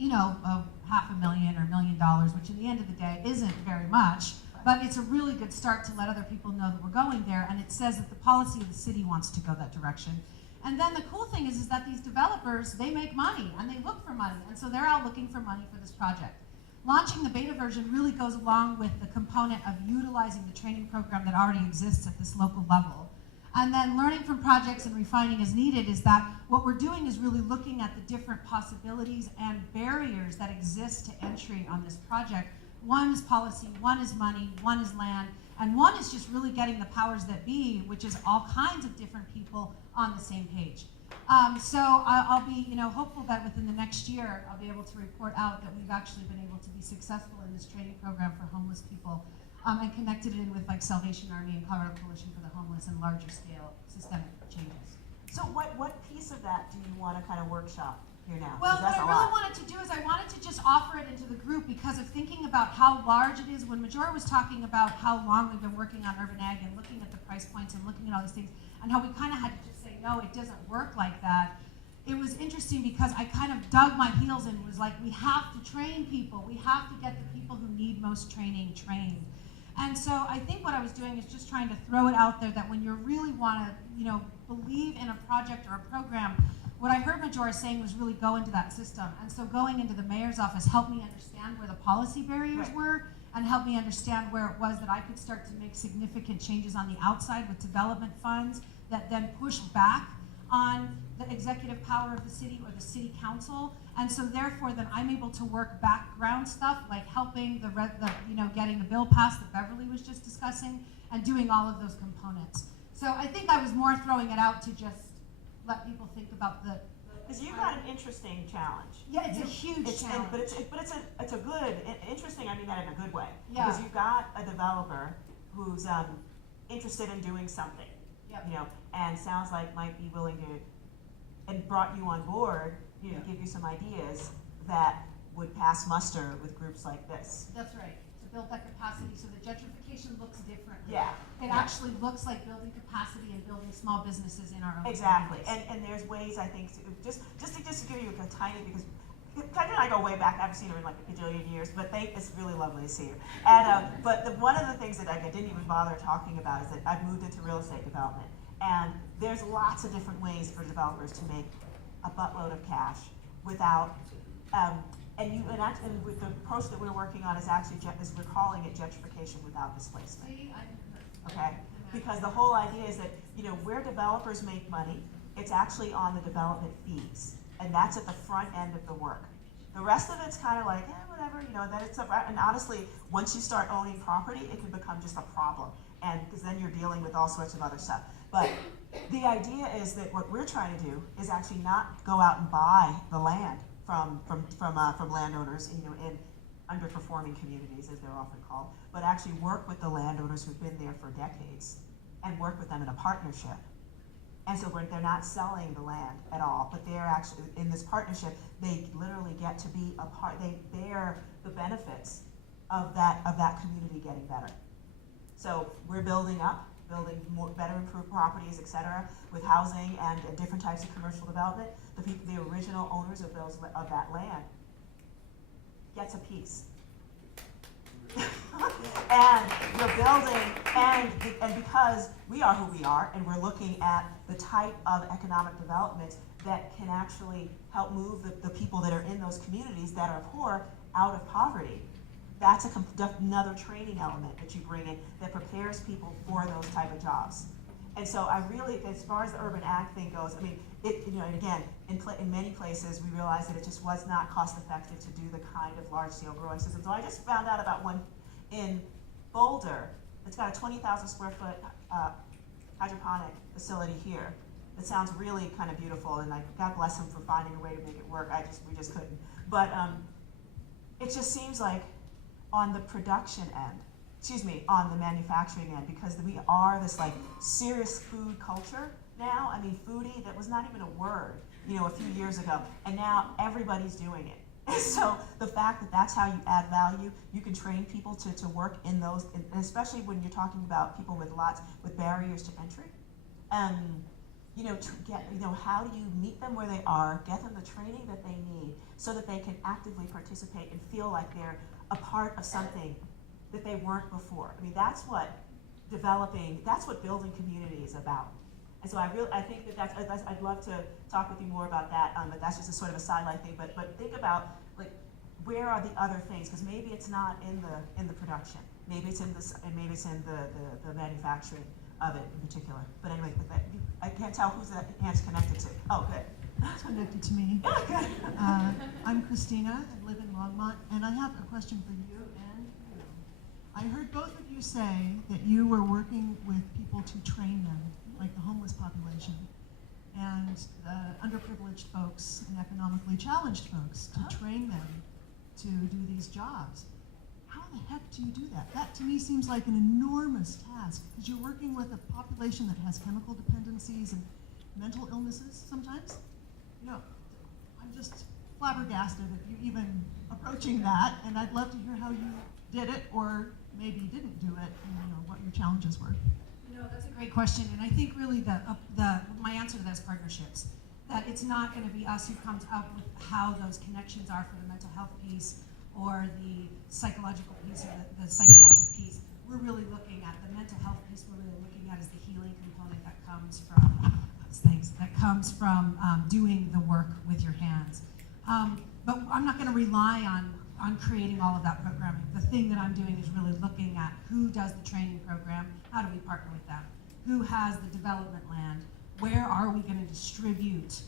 $500,000 or $1 million, which in the end of the day isn't very much, but it's a really good start to let other people know that we're going there, and it says that the policy of the city wants to go that direction. And then the cool thing is that these developers, they make money, and they look for money, and so they're out looking for money for this project. Launching the beta version really goes along with the component of utilizing the training program that already exists at this local level. And then learning from projects and refining as needed is that what we're doing is really looking at the different possibilities and barriers that exist to entry on this project. One is policy, one is money, one is land, and one is just really getting the powers that be, which is all kinds of different people on the same page. So I'll be, hopeful that within the next year I'll be able to report out that we've actually been able to be successful in this training program for homeless people, and connected it in with like Salvation Army and Colorado Coalition for the Homeless and larger scale systemic changes. So what piece of that do you want to kind of workshop here now? Well, 'Cause what that's I a really lot. wanted to do is I wanted to just offer it into the group because of thinking about how large it is. When Majora was talking about how long we've been working on urban ag and looking at the price points and looking at all these things, and how we kind of had to just say, no, it doesn't work like that. It was interesting because I kind of dug my heels in and was like, we have to train people. We have to get the people who need most training trained. And so I think what I was doing is just trying to throw it out there that when you really want to, believe in a project or a program, what I heard Majora saying was really go into that system. And so going into the mayor's office helped me understand where the policy barriers were and helped me understand where it was that I could start to make significant changes on the outside with development funds that then push back on the executive power of the city or the city council. And so therefore then I'm able to work background stuff like helping getting the bill passed that Beverly was just discussing and doing all of those components. So I think I was more throwing it out to just let people think about the Because you've got an interesting challenge. Yeah, it's a huge challenge. But it's a good, interesting, I mean that in a good way. Yeah. Because you've got a developer who's interested in doing something, Yep. And sounds like might be willing to, and brought you on board, to give you some ideas that would pass muster with groups like this. That's right, to build that capacity so that gentrification looks differently. Yeah. It actually looks like building capacity and building small businesses in our own Exactly, communities. and there's ways I think to just to give you a tiny, because Kendra and I go way back. I haven't seen her in like a bajillion years, but it's really lovely to see you. And but one of the things that I didn't even bother talking about is that I've moved into real estate development, and there's lots of different ways for developers to make a buttload of cash without. And with the approach that we're working on is actually we're calling it gentrification without displacement. See, Okay, because the whole idea is that where developers make money, it's actually on the development fees, and that's at the front end of the work. The rest of it's kind of like whatever, that it's and honestly, once you start owning property, it can become just a problem, and because then you're dealing with all sorts of other stuff. But the idea is that what we're trying to do is actually not go out and buy the land from landowners, in underperforming communities, as they're often called, but actually work with the landowners who've been there for decades and work with them in a partnership. And so they're not selling the land at all, but they're actually, in this partnership, they literally get to be a part, they bear the benefits of that community getting better. So we're building up building more, better improved properties, et cetera, with housing and different types of commercial development, the original owners of that land gets a piece. And we're building, and because we are who we are, and we're looking at the type of economic development that can actually help move the people that are in those communities that are poor out of poverty. That's another training element that you bring in that prepares people for those type of jobs. And so I really, as far as the urban ag thing goes, I mean, and again, in many places we realized that it just was not cost effective to do the kind of large scale growing system. So I just found out about one in Boulder. It's got a 20,000 square foot hydroponic facility here. It sounds really kind of beautiful, and God bless them for finding a way to make it work. We just couldn't. But it just seems like on the production end, on the manufacturing end, because we are this like serious food culture now. I mean, foodie, that was not even a word, a few years ago, and now everybody's doing it. So the fact that that's how you add value, you can train people to work in those, and especially when you're talking about people with barriers to entry. How do you meet them where they are, get them the training that they need so that they can actively participate and feel like they're a part of something that they weren't before. I mean, that's what building community is about. And so I think that's I'd love to talk with you more about that, but that's just a sort of a sideline thing. But think about, like, where are the other things? Because maybe it's not in the production. Maybe it's in the manufacturing of it in particular. But anyway, with that, I can't tell who's that hand's connected to. Oh, good. It's connected to me. Yeah, good. I'm Christina. I live in Longmont, and I have a question for you and you. I heard both of you say that you were working with people to train them, like the homeless population, and underprivileged folks and economically challenged folks, to train them to do these jobs. How the heck do you do that? That to me seems like an enormous task, because you're working with a population that has chemical dependencies and mental illnesses sometimes. I'm just flabbergasted at you even approaching that, and I'd love to hear how you did it, or maybe didn't do it, and what your challenges were. That's a great question, and I think really my answer to that is partnerships. That it's not going to be us who comes up with how those connections are for the mental health piece or the psychological piece or the psychiatric piece. We're really looking at the mental health piece. We're really looking at is the healing component that comes from doing the work with your hands. But I'm not going to rely on creating all of that programming. The thing that I'm doing is really looking at who does the training program, how do we partner with them, who has the development land, where are we going to distribute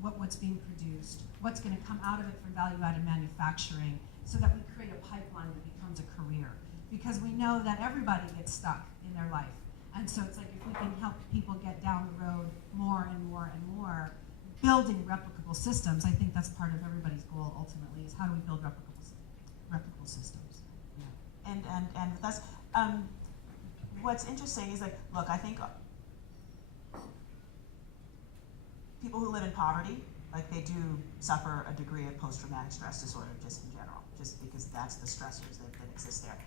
what's being produced, what's going to come out of it for value-added manufacturing, so that we create a pipeline that becomes a career. Because we know that everybody gets stuck in their life. And so it's like if we can help people get down the road more and more and more, building replicable systems, I think that's part of everybody's goal ultimately, is how do we build replicable systems. Yeah. And with us, what's interesting is, like, look, I think people who live in poverty, like, they do suffer a degree of post-traumatic stress disorder just in general, just because that's the stressors that exist there.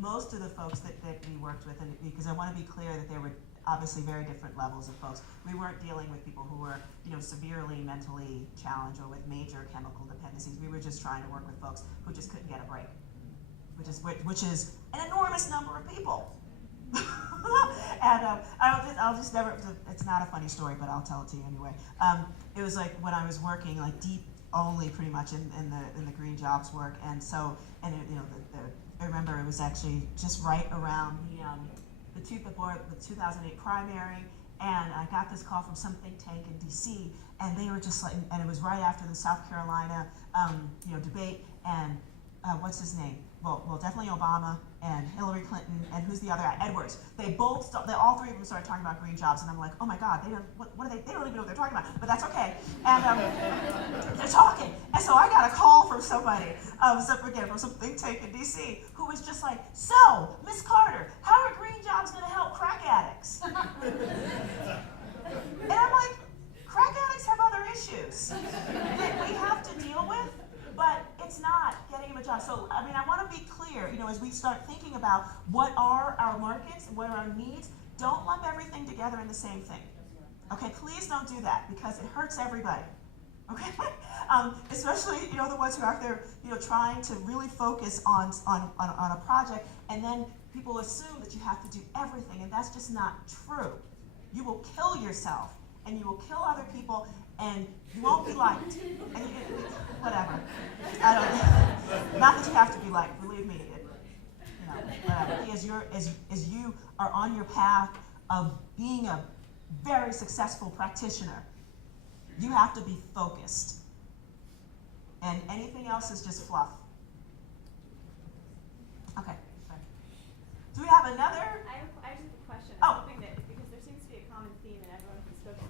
Most of the folks that we worked with, and because I want to be clear that there were obviously very different levels of folks. We weren't dealing with people who were, severely mentally challenged or with major chemical dependencies. We were just trying to work with folks who just couldn't get a break, which is an enormous number of people. And I'll just never. It's not a funny story, but I'll tell it to you anyway. It was like when I was working like deep only pretty much in the green jobs work, and so I remember it was actually just right around the 2008 primary, and I got this call from some think tank in DC, and they were just like, and it was right after the South Carolina debate, and what's his name? Well, definitely Obama and Hillary Clinton, and who's the other guy? Edwards. They all three of them started talking about green jobs, and I'm like, oh my God, they don't even know what they're talking about, but that's okay. And they're talking, and so I got a call from somebody, from some think tank in DC, who was just like, so, Miss Carter, how are green jobs going to help crack addicts? And I'm like, crack addicts have other issues that we have to deal with, but it's not getting them a job. So, I mean, I want to be clear, as we start thinking about what are our markets and what are our needs, don't lump everything together in the same thing. Okay, please don't do that because it hurts everybody. Okay, especially the ones who are out there trying to really focus on a project, and then people assume that you have to do everything, and that's just not true. You will kill yourself, and you will kill other people, and you won't be liked. And whatever. I don't. Not that you have to be liked. Believe me. Whatever. As you are on your path of being a very successful practitioner, you have to be focused. And anything else is just fluff. Okay. Sorry. Do we have another? I just have a question. Oh. I'm hoping that because there seems to be a common theme in everyone who's spoken.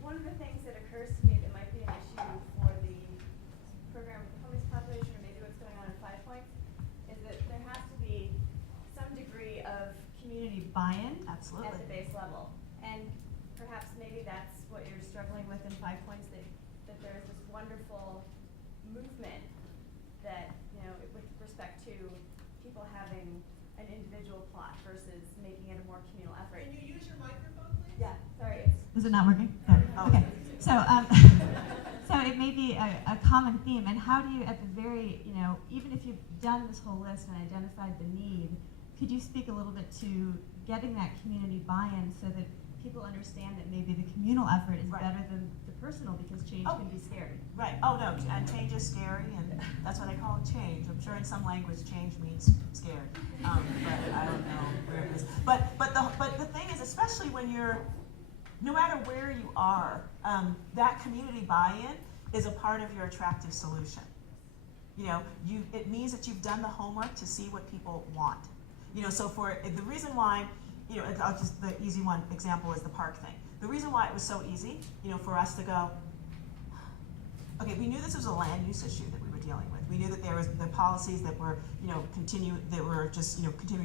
One of the things that occurs to me that might be an issue for the program with the homeless population, or maybe what's going on in 5 Points, is that there has to be some degree of community buy-in Absolutely. at the base level. And perhaps maybe that's what you're struggling with in 5 Points, that there's this wonderful movement that, with respect to people having an individual plot versus making it a more communal effort. Can you use your microphone, please? Yeah, sorry. Is it not working? No. Oh. Okay. So, so it may be a common theme. And how do you, at the very, even if you've done this whole list and identified the need, could you speak a little bit to getting that community buy-in so that people understand that maybe the communal effort is Right. better than the personal because change can be scary? Right. Oh no, and change is scary, and that's why they call it change. I'm sure in some language change means scared, but I don't know where it is. But the thing is, especially when you're, no matter where you are, that community buy-in is a part of your attractive solution. It means that you've done the homework to see what people want. So for the reason why, the easy one example is the park thing. The reason why it was so easy, for us to go, okay, we knew this was a land use issue that we were dealing with. We knew that there was the policies that were, continuing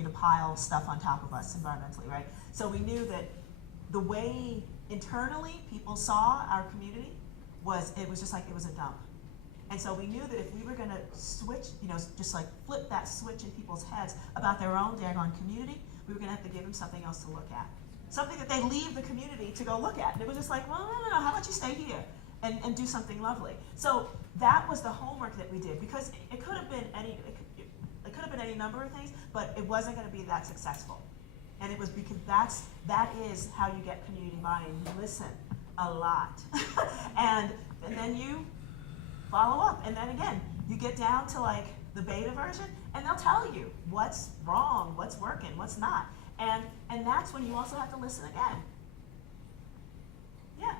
to pile stuff on top of us environmentally, right? So we knew that the way internally people saw our community it was just like it was a dump. And so we knew that if we were going to switch, just like flip that switch in people's heads about their own daggone community, we were going to have to give them something else to look at. Something that they leave the community to go look at. And it was just like, well, no, how about you stay here and do something lovely? So that was the homework that we did, because it could have been any number of things, but it wasn't going to be that successful. And it was because that is how you get community buy-in. You listen a lot. and then you follow up, and then again, you get down to like the beta version, and they'll tell you what's wrong, what's working, what's not, and that's when you also have to listen again. Yeah,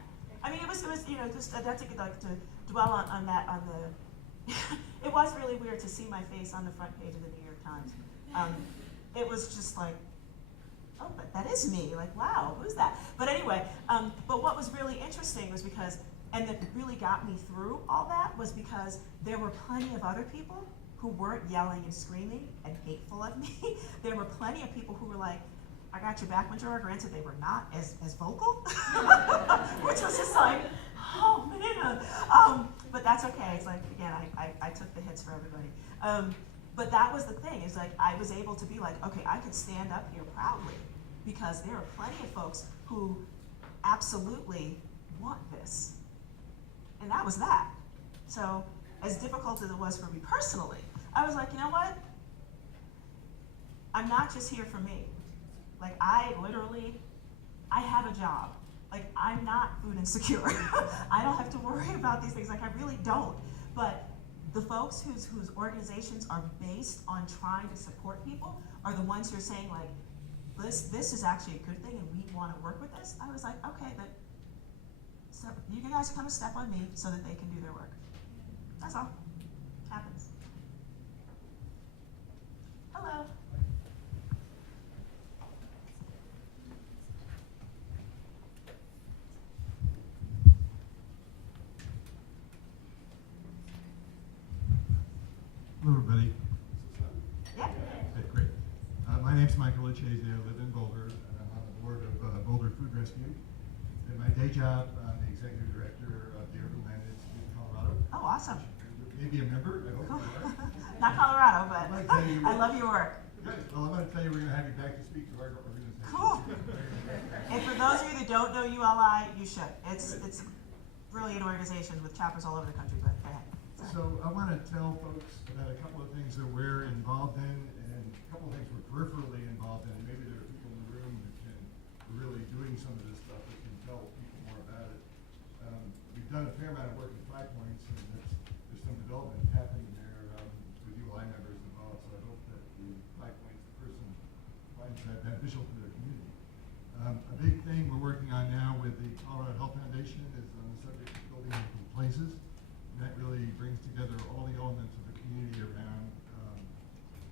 I mean, it was just that's like to dwell on that it was really weird to see my face on the front page of the New York Times. It was just like, oh, but that is me. Like, wow, who's that? But anyway, but what was really interesting was because. And that really got me through all that was because there were plenty of other people who weren't yelling and screaming and hateful of me. There were plenty of people who were like, I got your back, Majora. Granted, they were not as vocal, which was just like, oh man. But that's okay. It's like, again, I took the hits for everybody. But that was the thing. Is like I was able to be like, okay, I could stand up here proudly because there are plenty of folks who absolutely want this. And that was that. So as difficult as it was for me personally, I was like, you know what? I'm not just here for me. Like I have a job. Like I'm not food insecure. I don't have to worry about these things. Like I really don't. But the folks whose organizations are based on trying to support people are the ones who are saying like, this is actually a good thing and we want to work with this. I was like, okay, but so you guys come and step on me so that they can do their work. That's all. Happens. Hello. Hello, everybody. Yeah. Okay, great. My name's Michael Echese. I live in Boulder, and I'm on the board of Boulder Food Rescue. In my day job, I'm the executive director of the HomeLand Security in Colorado. Oh, awesome. Which maybe a member, I hope you are. Not Colorado, but I'm gonna tell you- I love your work. Good. Well, I'm going to tell you, we're going to have you back to speak to our organization. Cool. And for those of you that don't know ULI, you should. It's a brilliant organization with chapters all over the country, but go ahead. Sorry. So I want to tell folks about a couple of things that we're involved in and a couple of things we're peripherally involved in. Maybe there are people in the room that are really doing some of this stuff that can tell people more about it. We've done a fair amount of work in 5 Points, and there's some development happening there with ULI members involved, so I hope that the 5 Points person finds that beneficial to their community. A big thing we're working on now with the Colorado Health Foundation is on the subject of building local places. And that really brings together all the elements of the community around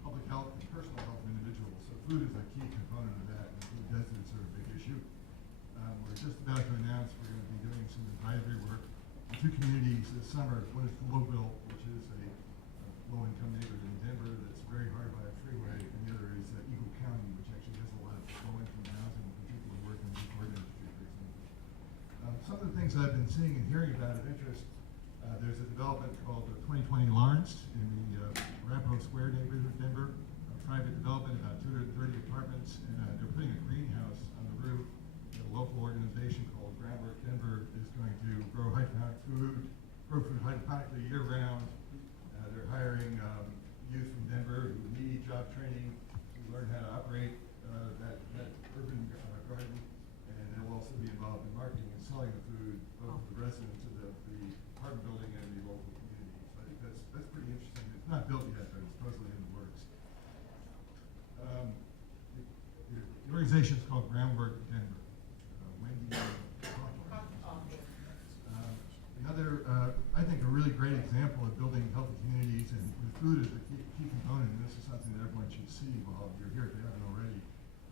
public health and personal health of individuals. So food is a key component of that, and food deserts are a big issue. We're just about to announce we're going to be doing some advisory work in 2 communities this summer. One is Lowville, which is a low-income neighborhood in Denver that's very hard by a freeway, and the other is Eagle County, which actually has a lot of low-income housing for people who work in the Ford industry, for example. Some of the things I've been seeing and hearing about of interest, there's a development called 2020 Lawrence in the Arapahoe Square neighborhood of Denver, a private development, about 230 apartments, and they're putting a greenhouse on the roof. A local organization called Groundwork Denver is going to grow food hydroponically year-round. They're hiring youth from Denver who need job training to learn how to operate that urban garden, and they'll also be involved in marketing and selling the food, both to the residents of the apartment building and the local community. So I think that's pretty interesting. It's not built yet, but it's supposedly in the works. The organization is called Groundwork Denver. Wendy, another, I think, a really great example of building healthy communities, and food is a key component, and this is something that everyone should see while you're here if they haven't already,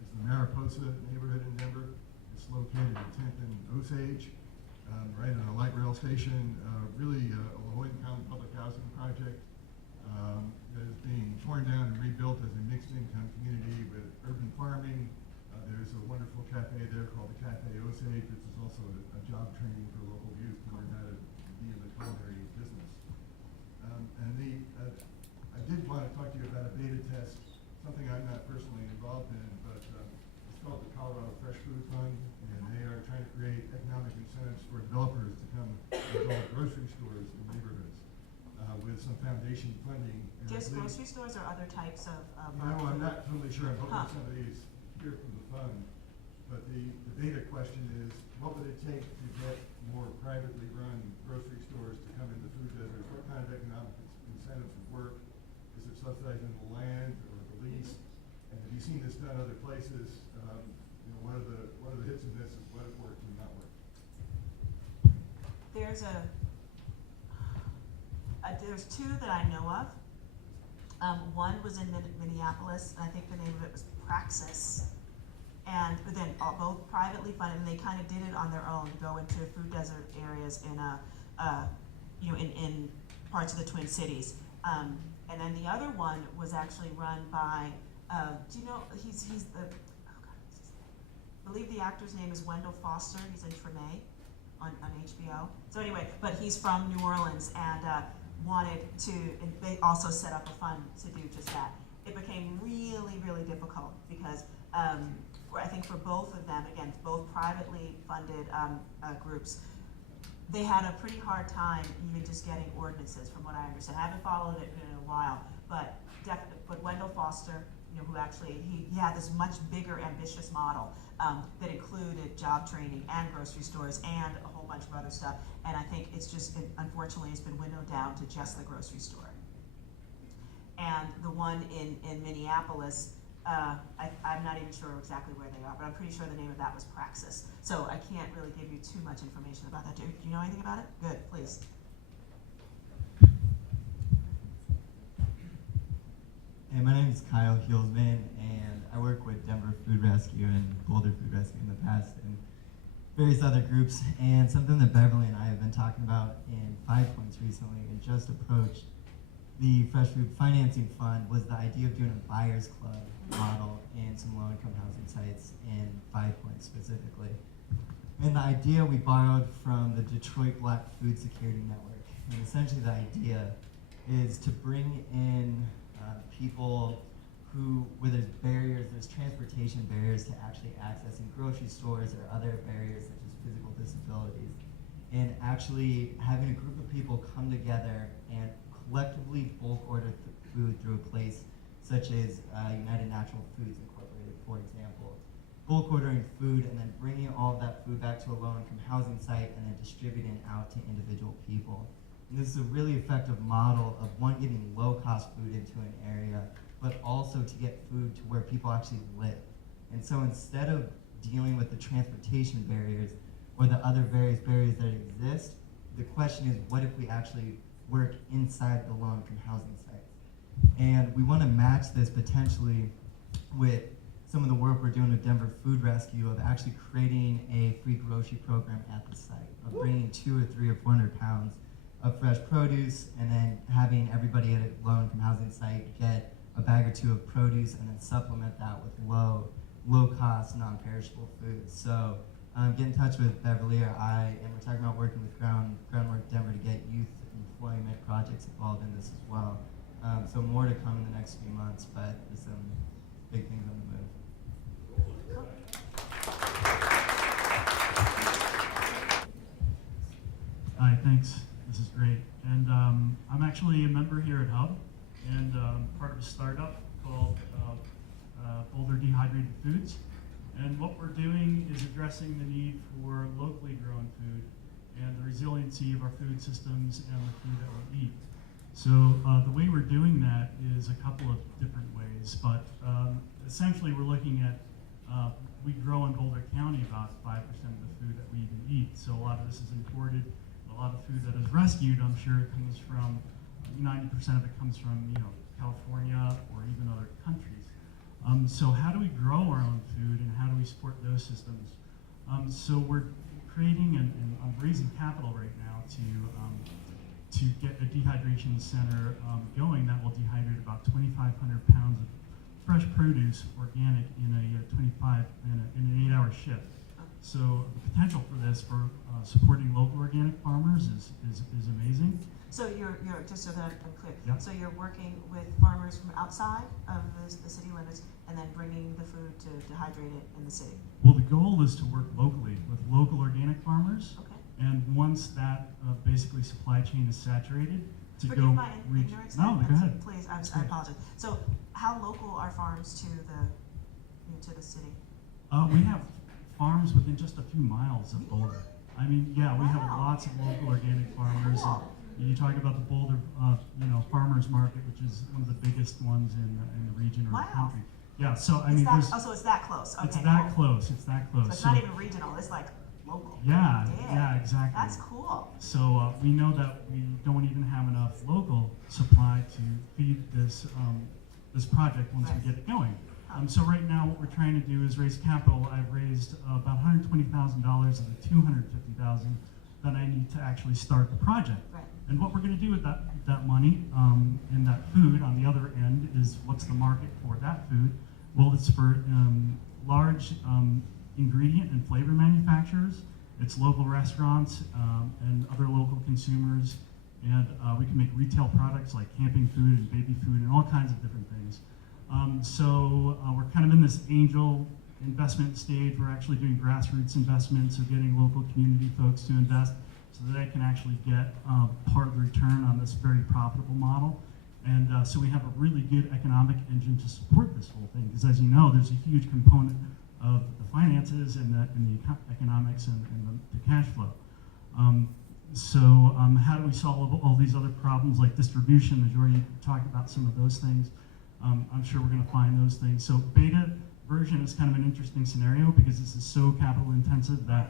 is the Mariposa neighborhood in Denver. It's located at 10th and Osage, right on a light rail station, really a low-income public housing project that is being torn down and rebuilt as a mixed-income community with urban farming. There's a wonderful cafe there called the Cafe Osage, which is also a job training for local youth to learn how to be in the culinary business. I did want to talk to you about a beta test, something I'm not personally involved in, but it's called the Colorado Fresh Food Fund, and they are trying to create economic incentives for developers to come and develop grocery stores in neighborhoods with some foundation funding. And Just grocery stores or other types of no, I'm not totally sure. I'm hoping Huh. some of these here from the fund. But the beta question is, what would it take to get more privately run grocery stores to come into food deserts? What kind of economic incentives would work? Is it subsidizing the land or the lease? And have you seen this done other places? What are the hits and misses? What worked and not worked? There's there's 2 that I know of. One was in Minneapolis, and I think the name of it was Praxis. And then both privately funded, and they kind of did it on their own to go into food desert areas in parts of the Twin Cities. And then the other one was actually run by, do you know, he's the, oh God, what's his name? I believe the actor's name is Wendell Foster. He's in Treme on HBO. So anyway, but he's from New Orleans and wanted to, and they also set up a fund to do just that. It became really, really difficult because I think for both of them, again, both privately funded groups, they had a pretty hard time even just getting ordinances, from what I understand. I haven't followed it in a while, but Wendell Foster, who actually, he had this much bigger, ambitious model that included job training and grocery stores and a whole bunch of other stuff. And I think unfortunately, it's been winnowed down to just the grocery store. And the one in Minneapolis, I'm not even sure exactly where they are, but I'm pretty sure the name of that was Praxis. So I can't really give you too much information about that. Do you know anything about it? Good, please. Hey, my name is Kyle Heelsman, and I work with Denver Food Rescue and Boulder Food Rescue in the past, and various other groups. And something that Beverly and I have been talking about in 5 Points recently, and just approached the Fresh Food Financing Fund, was the idea of doing a buyer's club model in some low-income housing sites in 5 Points specifically. And the idea we borrowed from the Detroit Black Food Security Network. And essentially the idea is to bring in people where there's barriers, there's transportation barriers to actually accessing grocery stores or other barriers such as physical disabilities. And actually having a group of people come together and collectively bulk order food through a place such as United Natural Foods Incorporated, for example. Bulk ordering food and then bringing all of that food back to a low-income housing site and then distributing out to individual people. And this is a really effective model of one, getting low-cost food into an area, but also to get food to where people actually live. And so instead of dealing with the transportation barriers or the other various barriers that exist, the question is, what if we actually work inside the low-income housing sites? And we want to match this potentially with some of the work we're doing with Denver Food Rescue of actually creating a free grocery program at the site, of bringing 200 or 300 or 400 pounds of fresh produce and then having everybody at a low-income housing site get a bag or two of produce and then supplement that with low-cost, non-perishable foods. So get in touch with Beverly or I, and we're talking about working with Groundwork Denver to get youth employment projects involved in this as well. So more to come in the next few months, but there's some big things on the move. Hi, thanks. This is great. And I'm actually a member here at Hub and part of a startup called Boulder Dehydrated Foods. And what we're doing is addressing the need for locally grown food and the resiliency of our food systems and the food that we eat. So the way we're doing that is a couple of different ways, but essentially we're looking at, we grow in Boulder County about 5% of the food that we even eat. So a lot of this is imported. A lot of food that is rescued, I'm sure it comes from, 90% of it comes from, California or even other countries. So how do we grow our own food and how do we support those systems? So we're creating and I'm raising capital right now to get a dehydration center going that will dehydrate about 2,500 pounds of fresh produce, organic, in an 8-hour shift. So the potential for this, for supporting local organic farmers is amazing. So you're just so that I'm clear. Yep. So you're working with farmers from outside of the city limits and then bringing the food to dehydrate it in the city. Well, the goal is to work locally with local organic farmers. Okay. And once that basically supply chain is saturated, to Forgive go my reach. ignorance. No, go ahead. Please, I apologize. So how local are farms to the city? We have farms within just a few miles of Boulder. I mean, yeah, we have lots of local organic farmers. Cool. And you talk about the Boulder, farmers market, which is one of the biggest ones in the region or the country. Yeah, so I mean, so it's that close. Okay, it's that cool. close. It's that close. So it's not even regional. It's like local. Yeah, exactly. That's cool. So we know that we don't even have enough local supply to feed this this project once we get it going. So right now, what we're trying to do is raise capital. I've raised about $120,000 of the $250,000 that I need to actually start the project. Right. And what we're going to do with that money and that food on the other end is, what's the market for that food? Well, it's for large ingredient and flavor manufacturers. It's local restaurants and other local consumers. And we can make retail products like camping food and baby food and all kinds of different things. So we're kind of in this angel investment stage. We're actually doing grassroots investments, so getting local community folks to invest so that they can actually get part of the return on this very profitable model. And so we have a really good economic engine to support this whole thing, because as you know, there's a huge component of the finances and the economics and the cash flow. So how do we solve all these other problems like distribution? Majora talked about some of those things. I'm sure we're going to find those things. So beta version is kind of an interesting scenario because this is so capital intensive that,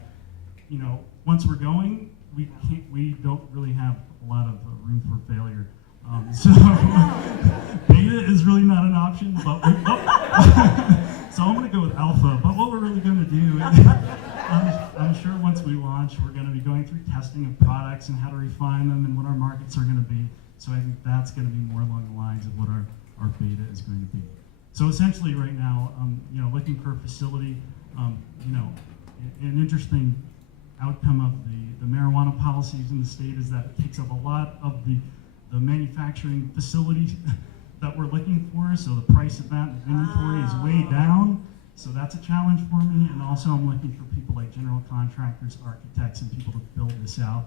once we're going, we don't really have a lot of room for failure. So beta is really not an option, but so I'm going to go with alpha. But what we're really going to do, I'm sure once we launch, we're going to be going through testing of products and how to refine them and what our markets are going to be. So I think that's going to be more along the lines of what our beta is going to be. So essentially right now, looking for a facility, an interesting outcome of the marijuana policies in the state is that it takes up a lot of the the manufacturing facility that we're looking for, so the price of that inventory is way down. So that's a challenge for me, and also I'm looking for people like general contractors, architects, and people to build this out.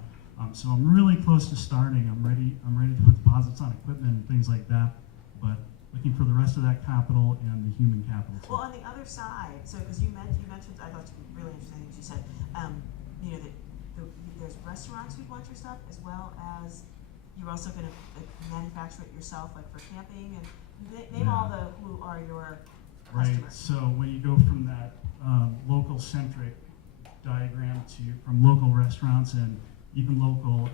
So I'm really close to starting. I'm ready to put deposits on equipment and things like that, but looking for the rest of that capital and the human capital too. Well, on the other side, so because you mentioned, I thought really interesting things you said. You know, there's restaurants who want your stuff, as well as you're also going to manufacture it yourself, like for camping, and name all the who are your customers. Right. So when you go from that local centric diagram from local restaurants and even local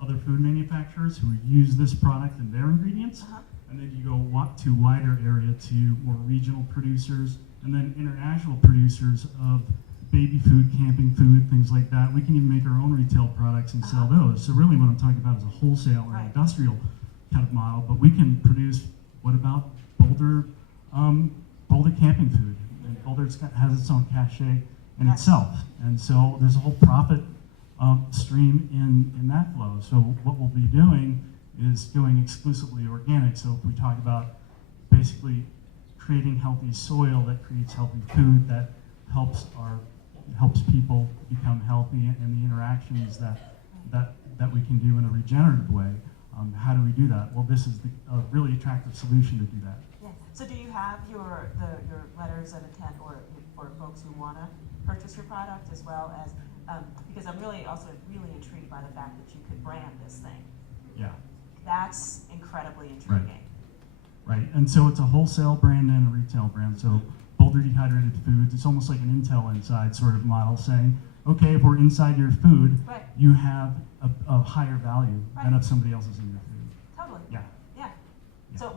other food manufacturers who use this product and their ingredients, and then you go to wider area to more regional producers, and then international producers of baby food, camping food, things like that. We can even make our own retail products and sell those. So really what I'm talking about is a wholesale or industrial kind of model, but we can produce, what about Boulder camping food? And Boulder has its own cachet in itself. And so there's a whole profit stream in that flow. So what we'll be doing is going exclusively organic. So if we talk about basically creating healthy soil that creates healthy food that helps people become healthy, and the interactions that we can do in a regenerative way. How do we do that? Well, this is a really attractive solution to do that. Yeah. So do you have your letters of intent or for folks who want to purchase your product, as well as because I'm really intrigued by the fact that you could brand this thing. Yeah. That's incredibly intriguing. Right. And so it's a wholesale brand and a retail brand. So Boulder Dehydrated Foods, it's almost like an Intel Inside sort of model saying, okay, if we're inside your food, you have a higher value than if somebody else is in your food. Totally. Yeah. Yeah. So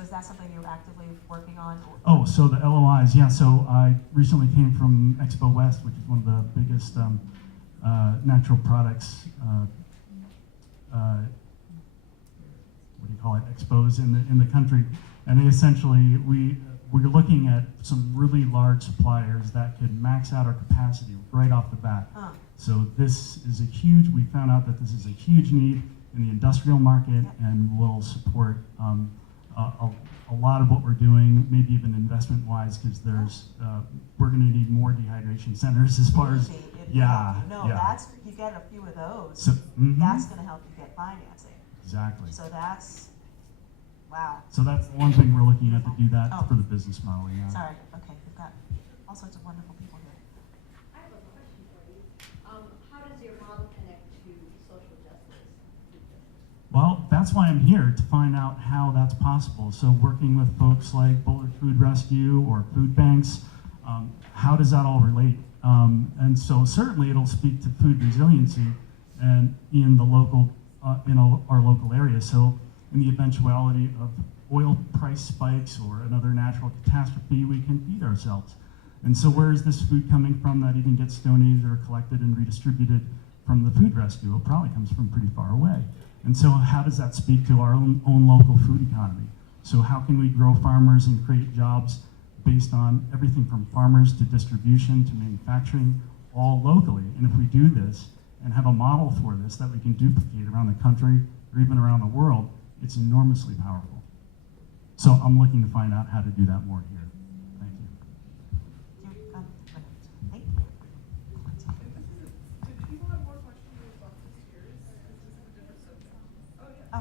is that something you're actively working on? Oh, so the LOIs, yeah. So I recently came from Expo West, which is one of the biggest natural products, what do you call it, expos in the country. And they essentially, we're looking at some really large suppliers that could max out our capacity right off the bat. So this is we found out that this is a huge need in the industrial market, and will support a lot of what we're doing, maybe even investment-wise, because we're going to need more dehydration centers as far as, that's, you get a few of those, so, that's going to help you get financing. Exactly. So that's, wow. So that's one thing we're looking at to do that for the business model, yeah. Sorry, okay, we've got all sorts of wonderful people here. I have a question for you. How does your model connect to social justice? Well, that's why I'm here, to find out how that's possible. So working with folks like Boulder Food Rescue or food banks, how does that all relate? And so certainly it'll speak to food resiliency and in the local, our local area. So in the eventuality of oil price spikes or another natural catastrophe, we can feed ourselves. And so where is this food coming from that even gets donated or collected and redistributed from the food rescue? It probably comes from pretty far away. And so how does that speak to our own local food economy? So how can we grow farmers and create jobs based on everything from farmers to distribution to manufacturing, all locally? And if we do this and have a model for this that we can duplicate around the country or even around the world, it's enormously powerful. So I'm looking to find out how to do that more here. Thank you. Thank you. Did people have more questions or responses to yours? Is this a different subject? Oh, yeah.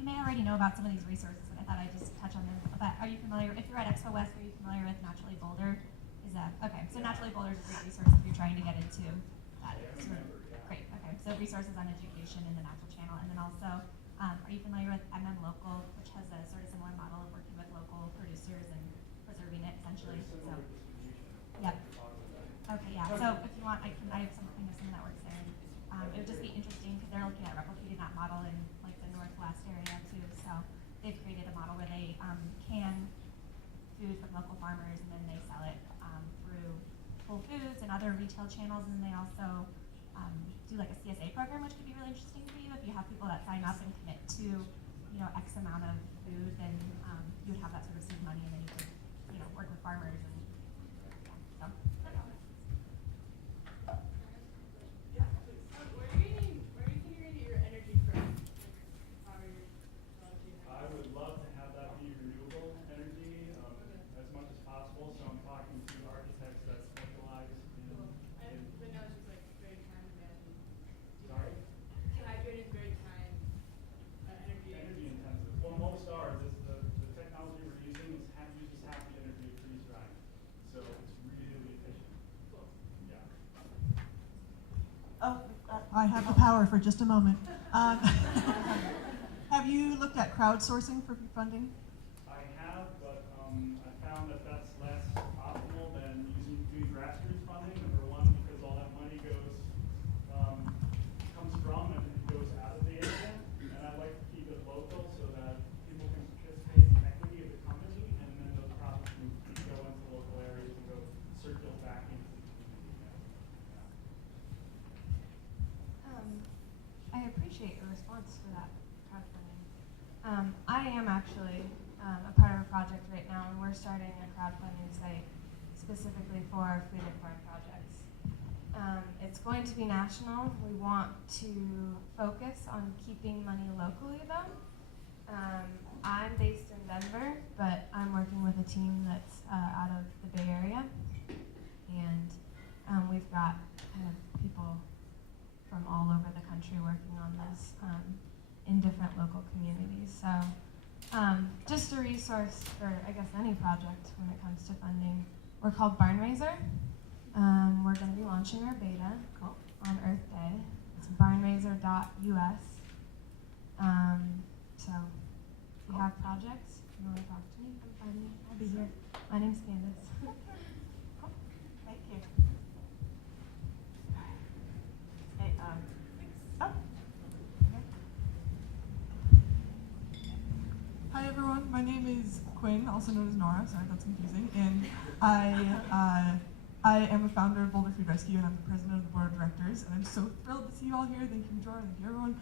You may already know about some of these resources, but I thought I'd just touch on them. But are you familiar, if you're at Expo West, are you familiar with Naturally Boulder? Is that, okay, so Naturally Boulder is a great resource if you're trying to get into that. Great, okay, so resources on education in the natural channel. And then also, are you familiar with Local, which has a sort of similar model of working with local producers and preserving it essentially? So, yep. Okay, yeah, so if you want, I have some that works there. And, it would just be interesting because they're looking at replicating that model in like the Northwest area too. So they've created a model where they can food from local farmers and then they sell it through Whole Foods and other retail channels, and they also do like a CSA program, which could be really interesting for you. If you have people that sign up and commit to, X amount of food, then you would have that sort of seed money, and then you could, work with farmers and so. Yeah, please. Where are you I have the power for just a moment. Have you looked at crowdsourcing for funding? I have, but I found that that's less optimal than doing grassroots funding. Number one, because all that money comes from and goes out of the area, and I like to keep it local so that people can participate in the equity of the company, and then those profits can go into local areas and go circle back into the community. I appreciate your response to that crowdfunding. I am actually a part of a project right now, and we're starting a crowdfunding site specifically for food and farm projects. It's going to be national. We want to focus on keeping money locally, though. I'm based in Denver, but I'm working with a team that's out of the Bay Area, and we've got kind of people from all over the country working on this in different local communities. So just a resource for, I guess, any project when it comes to funding. We're called Barnraiser. We're going to be launching our beta on Earth Day. It's barnraiser.us. So if you have projects, if you want to talk to me, come find me. I'll be here. My name's Candace. Thank you. Hey, oh. Hi everyone, my name is Quinn, also known as Nora. Sorry, that's confusing. And I am a founder of Boulder Food Rescue, and I'm the president of the board of directors. And I'm so thrilled to see you all here. Thank you, Majora. Thank you, everyone.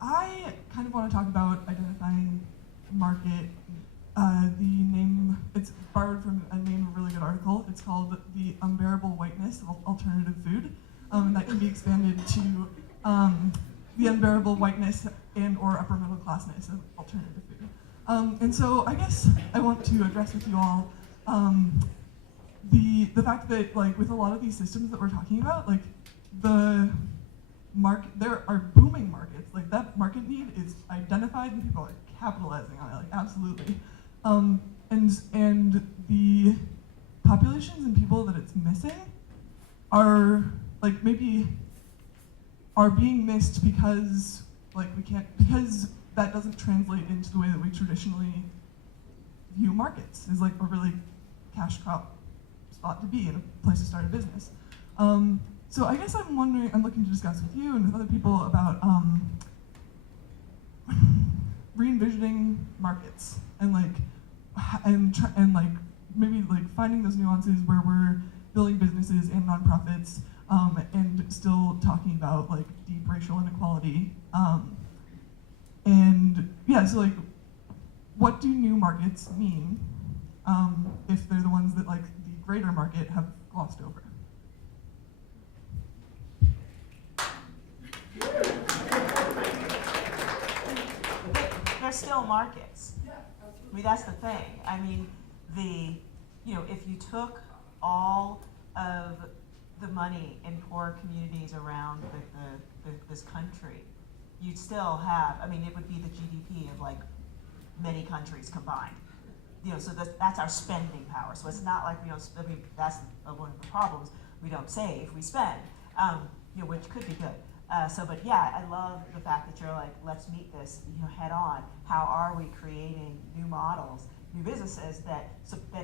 I kind of want to talk about identifying market. The name, it's borrowed from a name of a really good article. It's called The Unbearable Whiteness of Alternative Food. And that can be expanded to the unbearable whiteness and or upper middle classness of alternative food. And so I guess I want to address with you all the fact that, like, with a lot of these systems that we're talking about, like, the market, there are booming markets. Like, that market need is identified and people are capitalizing on it, like, absolutely. And the populations and people that it's missing are, like, maybe are being missed because, like, because that doesn't translate into the way that we traditionally view markets as, like, a really cash crop spot to be and a place to start a business. So I guess I'm looking to discuss with you and with other people about re-envisioning markets and maybe like finding those nuances where we're building businesses and nonprofits and still talking about like deep racial inequality. And yeah, so like, what do new markets mean if they're the ones that like the greater market have glossed over? They're still markets. I mean, that's the thing. I mean, if you took all of the money in poor communities around this country, you'd still have, I mean, it would be the GDP of like many countries combined. So that's our spending power. So it's not like we don't, I mean, that's one of the problems. We don't save, we spend, which could be good. But yeah, I love the fact that you're like, let's meet this, head on. How are we creating new models, new businesses that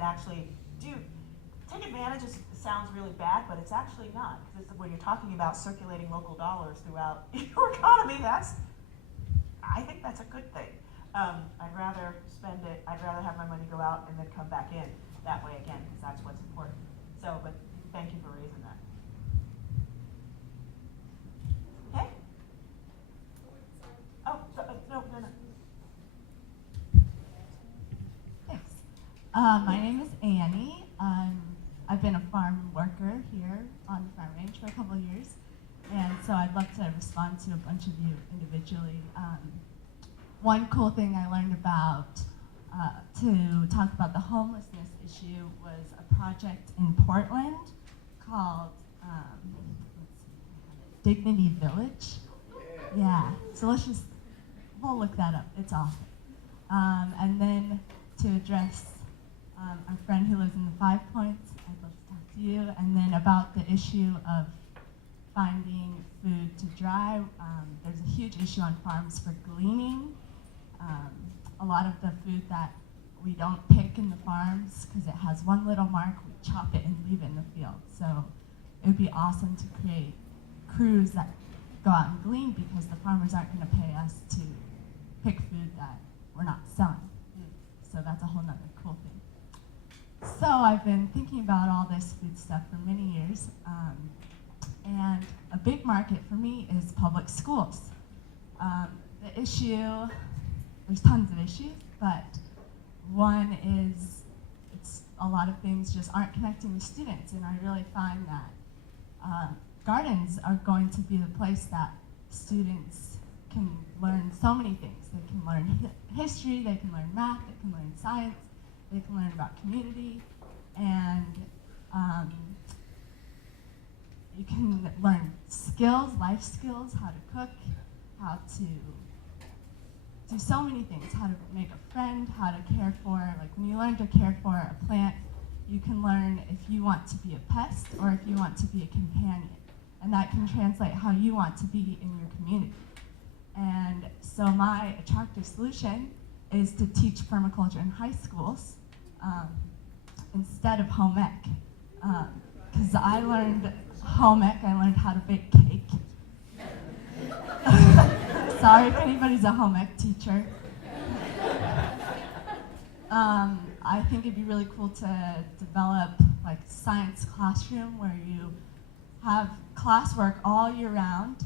actually do take advantage? It sounds really bad, but it's actually not. Because when you're talking about circulating local dollars throughout your economy, I think that's a good thing. I'd rather spend it, I'd rather have my money go out and then come back in that way again, because that's what's important. So, but thank you for raising that. Okay? Oh, no. Thanks. My name is Annie. I've been a farm worker here on the farm range for a couple of years, and so I'd love to respond to a bunch of you individually. One cool thing I learned about to talk about the homelessness issue was a project in Portland called Dignity Village. Yeah, so we'll look that up, it's awesome. And then to address our friend who lives in the 5 Points, I'd love to talk to you, and then about the issue of finding food to dry. There's a huge issue on farms for gleaning. A lot of the food that we don't pick in the farms because it has one little mark, we chop it and leave it in the field. So it would be awesome to create crews that go out and glean because the farmers aren't going to pay us to pick food that we're not selling. So that's a whole nother cool thing. So I've been thinking about all this food stuff for many years. And a big market for me is public schools. The issue, there's tons of issues, but one is a lot of things just aren't connecting with students, and I really find that gardens are going to be the place that students can learn so many things. They can learn history, they can learn math, they can learn science, they can learn about community, and you can learn skills, life skills, how to cook, how to do so many things, how to make a friend, how to care for, like when you learn to care for a plant, you can learn if you want to be a pest or if you want to be a companion. And that can translate how you want to be in your community. And so my attractive solution is to teach permaculture in high schools instead of home ec. Because I learned home ec, I learned how to bake cake. Sorry if anybody's a home ec teacher. I think it'd be really cool to develop like science classroom where you have classwork all year round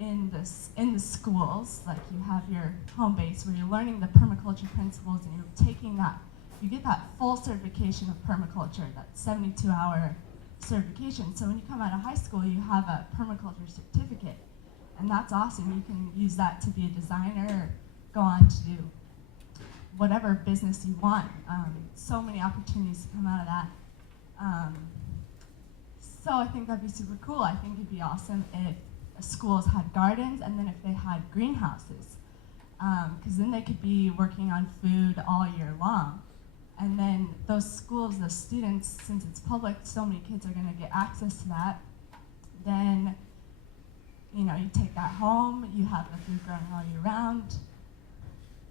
in the schools. Like you have your home base where you're learning the permaculture principles and you're taking that, you get that full certification of permaculture, that 72-hour certification. So when you come out of high school, you have a permaculture certificate. And that's awesome. You can use that to be a designer or go on to do whatever business you want. So many opportunities to come out of that. So I think that'd be super cool. I think it'd be awesome if schools had gardens and then if they had greenhouses. Because then they could be working on food all year long. And then those schools, the students, since it's public, so many kids are going to get access to that. Then you know, you take that home, you have the food growing all year round.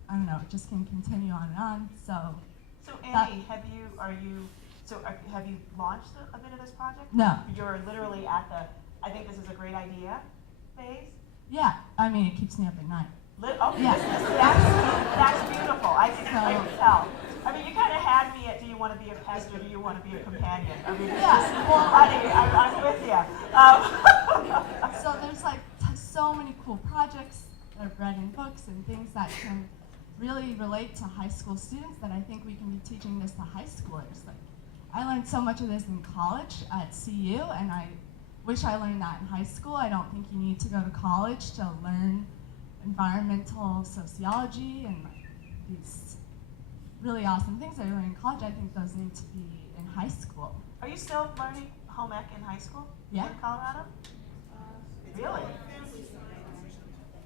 I don't know, it just can continue on and on. So Annie, have you launched a bit of this project? No. You're literally at the, I think this is a great idea phase? Yeah, I mean, it keeps me up at night. Okay, yeah. That's beautiful. I can tell. I mean, you kind of had me at, do you want to be a pest or do you want to be a companion? I mean, I'm with you. So there's like so many cool projects that I've read in books and things that can really relate to high school students that I think we can be teaching this to high schoolers. Like, I learned so much of this in college at CU, and I wish I learned that in high school. I don't think you need to go to college to learn environmental sociology and these really awesome things that I learned in college. I think those need to be in high school. Are you still learning home ec in high school? Yeah. In Colorado? Really?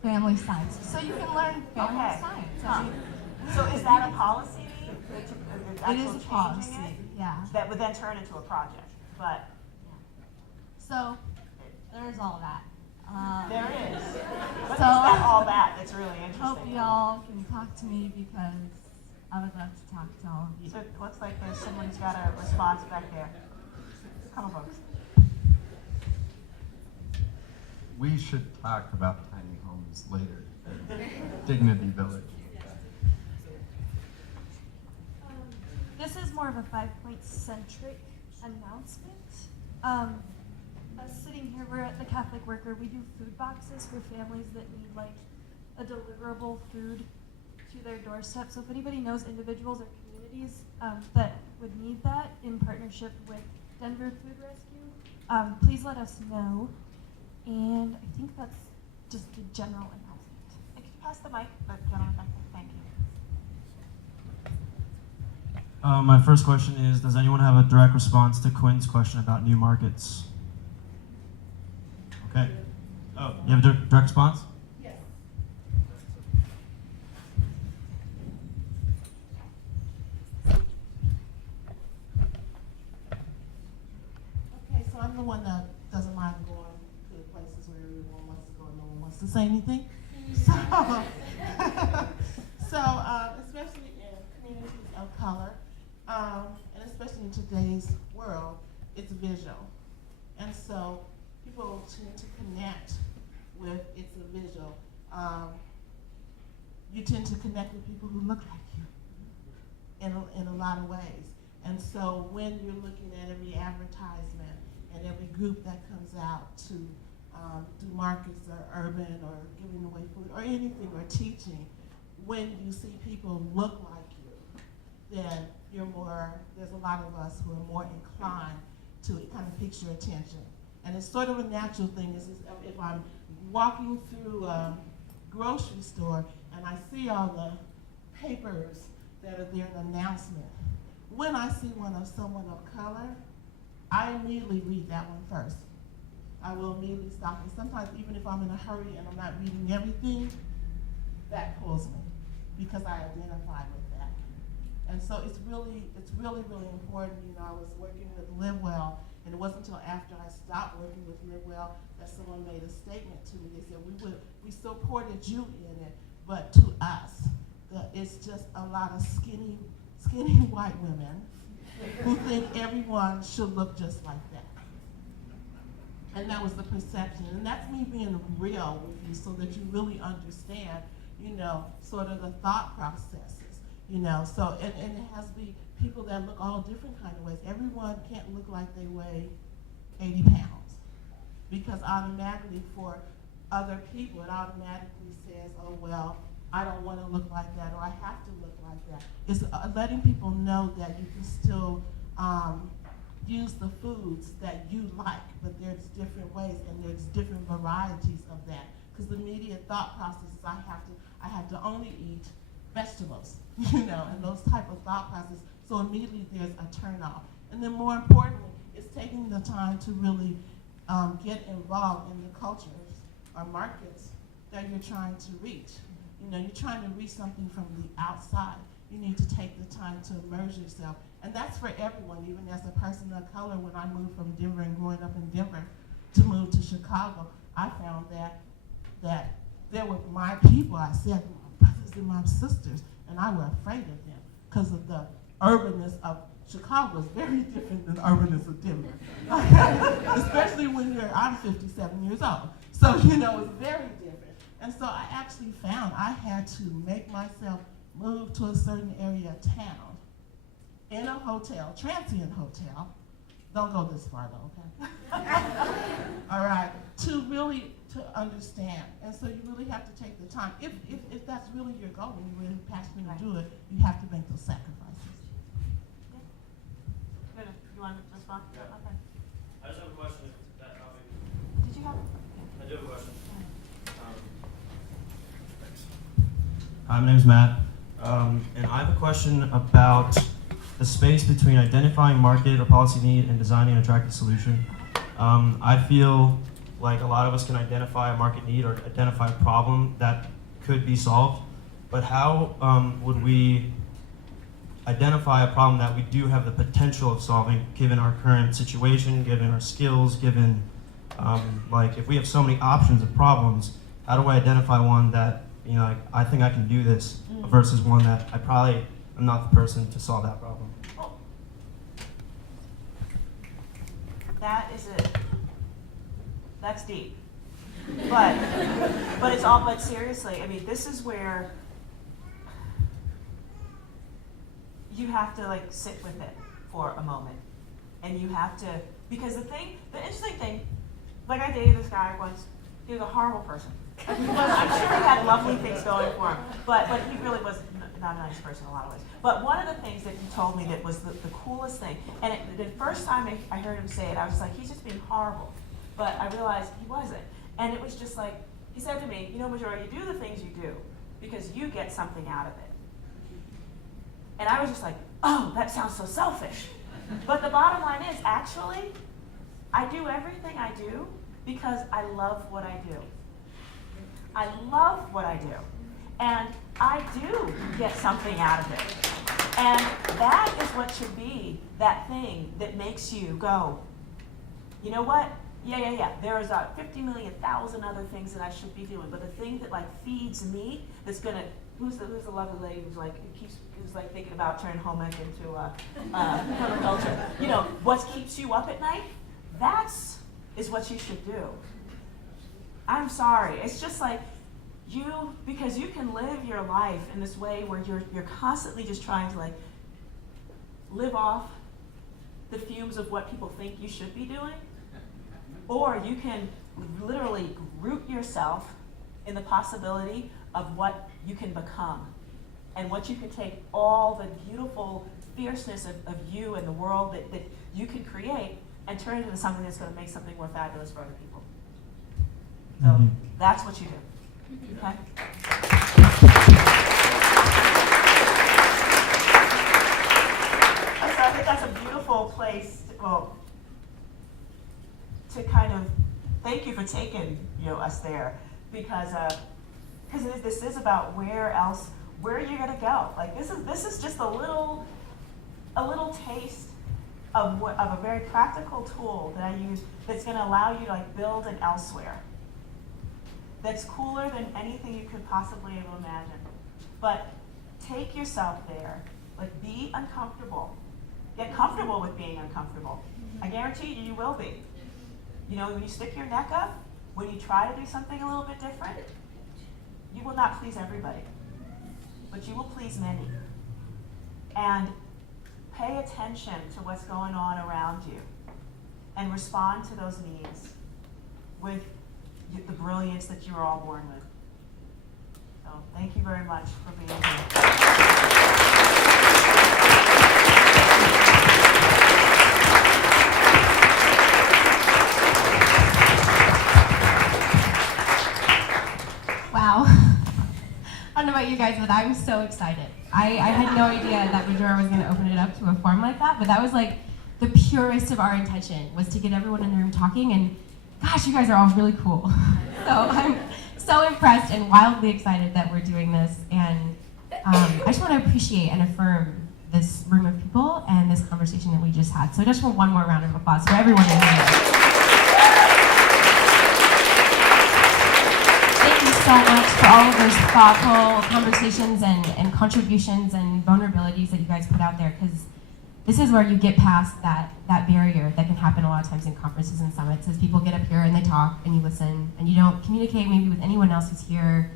Family science. So you can learn family science. Huh. So is that a policy? It is a policy, yeah. That would then turn into a project, but. So there's all that. There is. What So, is that all that that's really interesting? Hope y'all can talk to me because I would love to talk to all of you. So it looks like there's someone who's got a response back there. Come on, folks. We should talk about tiny homes later. Dignity Village. This is more of a 5-point centric announcement. Us sitting here, we're at the Catholic Worker. We do food boxes for families that need like a deliverable food to their doorstep. So if anybody knows individuals or communities that would need that in partnership with Denver Food Rescue, please let us know. And I think that's just the general announcement. Could you pass the mic, the gentleman back there? Thank you. My first question is, does anyone have a direct response to Quinn's question about new markets? Okay. Oh, you have a direct response? Yes. Okay, so I'm the one that doesn't mind going to the wants to say anything? So, especially in communities of color, and especially in today's world, it's visual. And so people tend to connect with it's a visual. You tend to connect with people who look like you in a lot of ways. And so when you're looking at every advertisement and every group that comes out to do markets or urban or giving away food or anything or teaching, when you see people look like you, then there's a lot of us who are more inclined to kind of pique your attention. And it's sort of a natural thing. Is if I'm walking through a grocery store and I see all the papers that are there, an announcement, when I see one of someone of color, I immediately read that one first. I will immediately stop. And sometimes even if I'm in a hurry and I'm not reading everything, that pulls me because I identify with that. And so it's really important. You know, I was working with Live Well, and it wasn't until after I stopped working with Live Well that someone made a statement to me. They said, we supported you in it, but to us, it's just a lot of skinny white women who think everyone should look just like that. And that was the perception. And that's me being real with you so that you really understand, you know, sort of the thought processes, you know. So, and it has to be people that look all different kind of ways. Everyone can't look like they weigh 80 pounds because automatically for other people, it automatically says, oh, well, I don't want to look like that or I have to look like that. It's letting people know that you can still use the foods that you like, but there's different ways and there's different varieties of that. Because the immediate thought process is I have to only eat vegetables, you know, and those type of thought processes. So immediately there's a turnoff. And then more importantly, it's taking the time to really get involved in the cultures or markets that you're trying to reach. You know, you're trying to reach something from the outside. You need to take the time to immerse yourself. And that's for everyone, even as a person of color. When I moved from Denver and growing up in Denver to move to Chicago, I found that there were my people, I said, my brothers and my sisters, and I were afraid of them because of the urbanness of Chicago is very different than the urbanness of Denver. Especially when I'm 57 years old. So, you know, it's very different. And so I actually found I had to make myself move to a certain area of town in a hotel, transient hotel. Don't go this far though, okay? All right, to understand. And so you really have to take the time. If that's really your goal and you're really passionate to do it, you have to make those sacrifices. Yeah. You want to respond? Yeah. Okay. I just have a question to that topic. Did you have? I do have a question. Hi, my name is Matt, and I have a question about the space between identifying market or policy need and designing an attractive solution. I feel like a lot of us can identify a market need or identify a problem that could be solved, but how would we identify a problem that we do have the potential of solving given our current situation, given our skills, given, like if we have so many options of problems, how do I identify one that, you know, like, I think I can do this versus one that I probably am not the person to solve that problem? Well, that's deep. But seriously, I mean, this is where you have to like sit with it for a moment. And you have to, because the interesting thing, like I dated this guy once, he was a horrible person. I'm sure he had lovely things going for him, but he really was not a nice person in a lot of ways. But one of the things that he told me that was the coolest thing, and the first time I heard him say it, I was like, he's just being horrible. But I realized he wasn't. And it was just like, he said to me, you know, Majora, you do the things you do because you get something out of it. And I was just like, oh, that sounds so selfish. But the bottom line is, actually, I do everything I do because I love what I do. I love what I do. And I do get something out of it. And that is what should be that thing that makes you go, you know what? Yeah. There's 50 million thousand other things that I should be doing, but the thing that like feeds me, that's gonna, who's the lovely lady who's like thinking about turning home ec into permaculture? You know, what keeps you up at night? Is what you should do. I'm sorry, it's just like because you can live your life in this way where you're constantly just trying to like live off the fumes of what people think you should be doing, or you can literally root yourself in the possibility of what you can become and what you can take all the beautiful fierceness of you and the world that you can create and turn it into something that's going to make something more fabulous for other people. So that's what you do. Okay? So I think that's a beautiful place to kind of thank you for taking us there, because this is about where are you going to go? Like this is just a little taste of a very practical tool that I use that's going to allow you to like build an elsewhere that's cooler than anything you could possibly ever imagine. But take yourself there. Like, be uncomfortable. Get comfortable with being uncomfortable. I guarantee you will be. You know, when you stick your neck up, when you try to do something a little bit different, you will not please everybody, but you will please many. And pay attention to what's going on around you and respond to those needs with the brilliance that you were all born with. So thank you very much for being here. Wow. I don't know about you guys, but I was so excited. I had no idea that Majora was going to open it up to a forum like that, but that was like the purest of our intention, was to get everyone in the room talking, and gosh, you guys are all really cool. So I'm so impressed and wildly excited that we're doing this, and I just want to appreciate and affirm this room of people and this conversation that we just had. So I just want one more round of applause for everyone in here. Thank you so much for all of those thoughtful conversations and contributions and vulnerabilities that you guys put out there, because this is where you get past that barrier that can happen a lot of times in conferences and summits, as people get up here and they talk and you listen and you don't communicate maybe with anyone else who's here,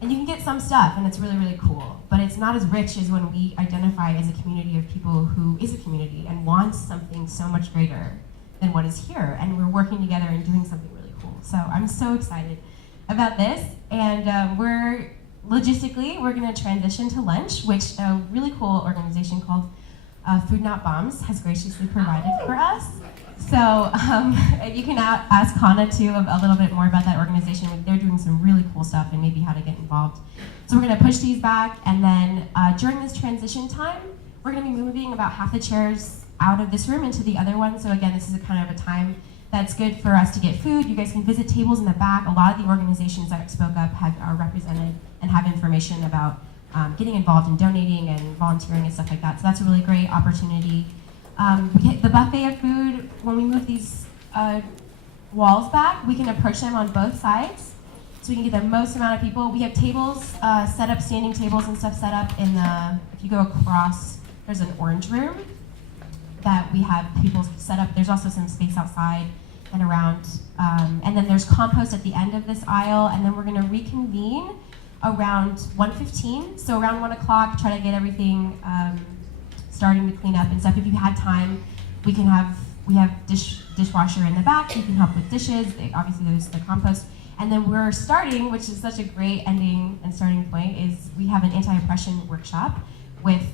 and you can get some stuff and it's really, really cool, but it's not as rich as when we identify as a community of people who is a community and wants something so much greater than what is here, and we're working together and doing something really cool. So I'm so excited about this, and we're going to transition to lunch, which a really cool organization called Food Not Bombs has graciously provided for us. So you can ask Hannah too a little bit more about that organization. They're doing some really cool stuff and maybe how to get involved. So we're going to push these back, and then during this transition time, we're going to be moving about half the chairs out of this room into the other one. So again, this is a kind of a time that's good for us to get food. You guys can visit tables in the back. A lot of the organizations that spoke up are represented and have information about getting involved in donating and volunteering and stuff like that. So that's a really great opportunity. The buffet of food, when we move these walls back, we can approach them on both sides, so we can get the most amount of people. We have tables set up, standing tables and stuff set up in if you go across, there's an orange room that we have people set up. There's also some space outside and around. And then there's compost at the end of this aisle, and then we're gonna reconvene around 1:15. So around 1 o'clock, try to get everything starting to clean up and stuff. If you had time, we have dishwasher in the back. You can help with dishes. Obviously, there's the compost. And then we're starting, which is such a great ending and starting point, is we have an anti-oppression workshop with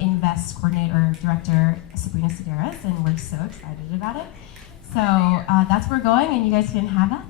Invest coordinator director Sabrina Sedaris, and we're so excited about it. So that's where we're going, and you guys can have that.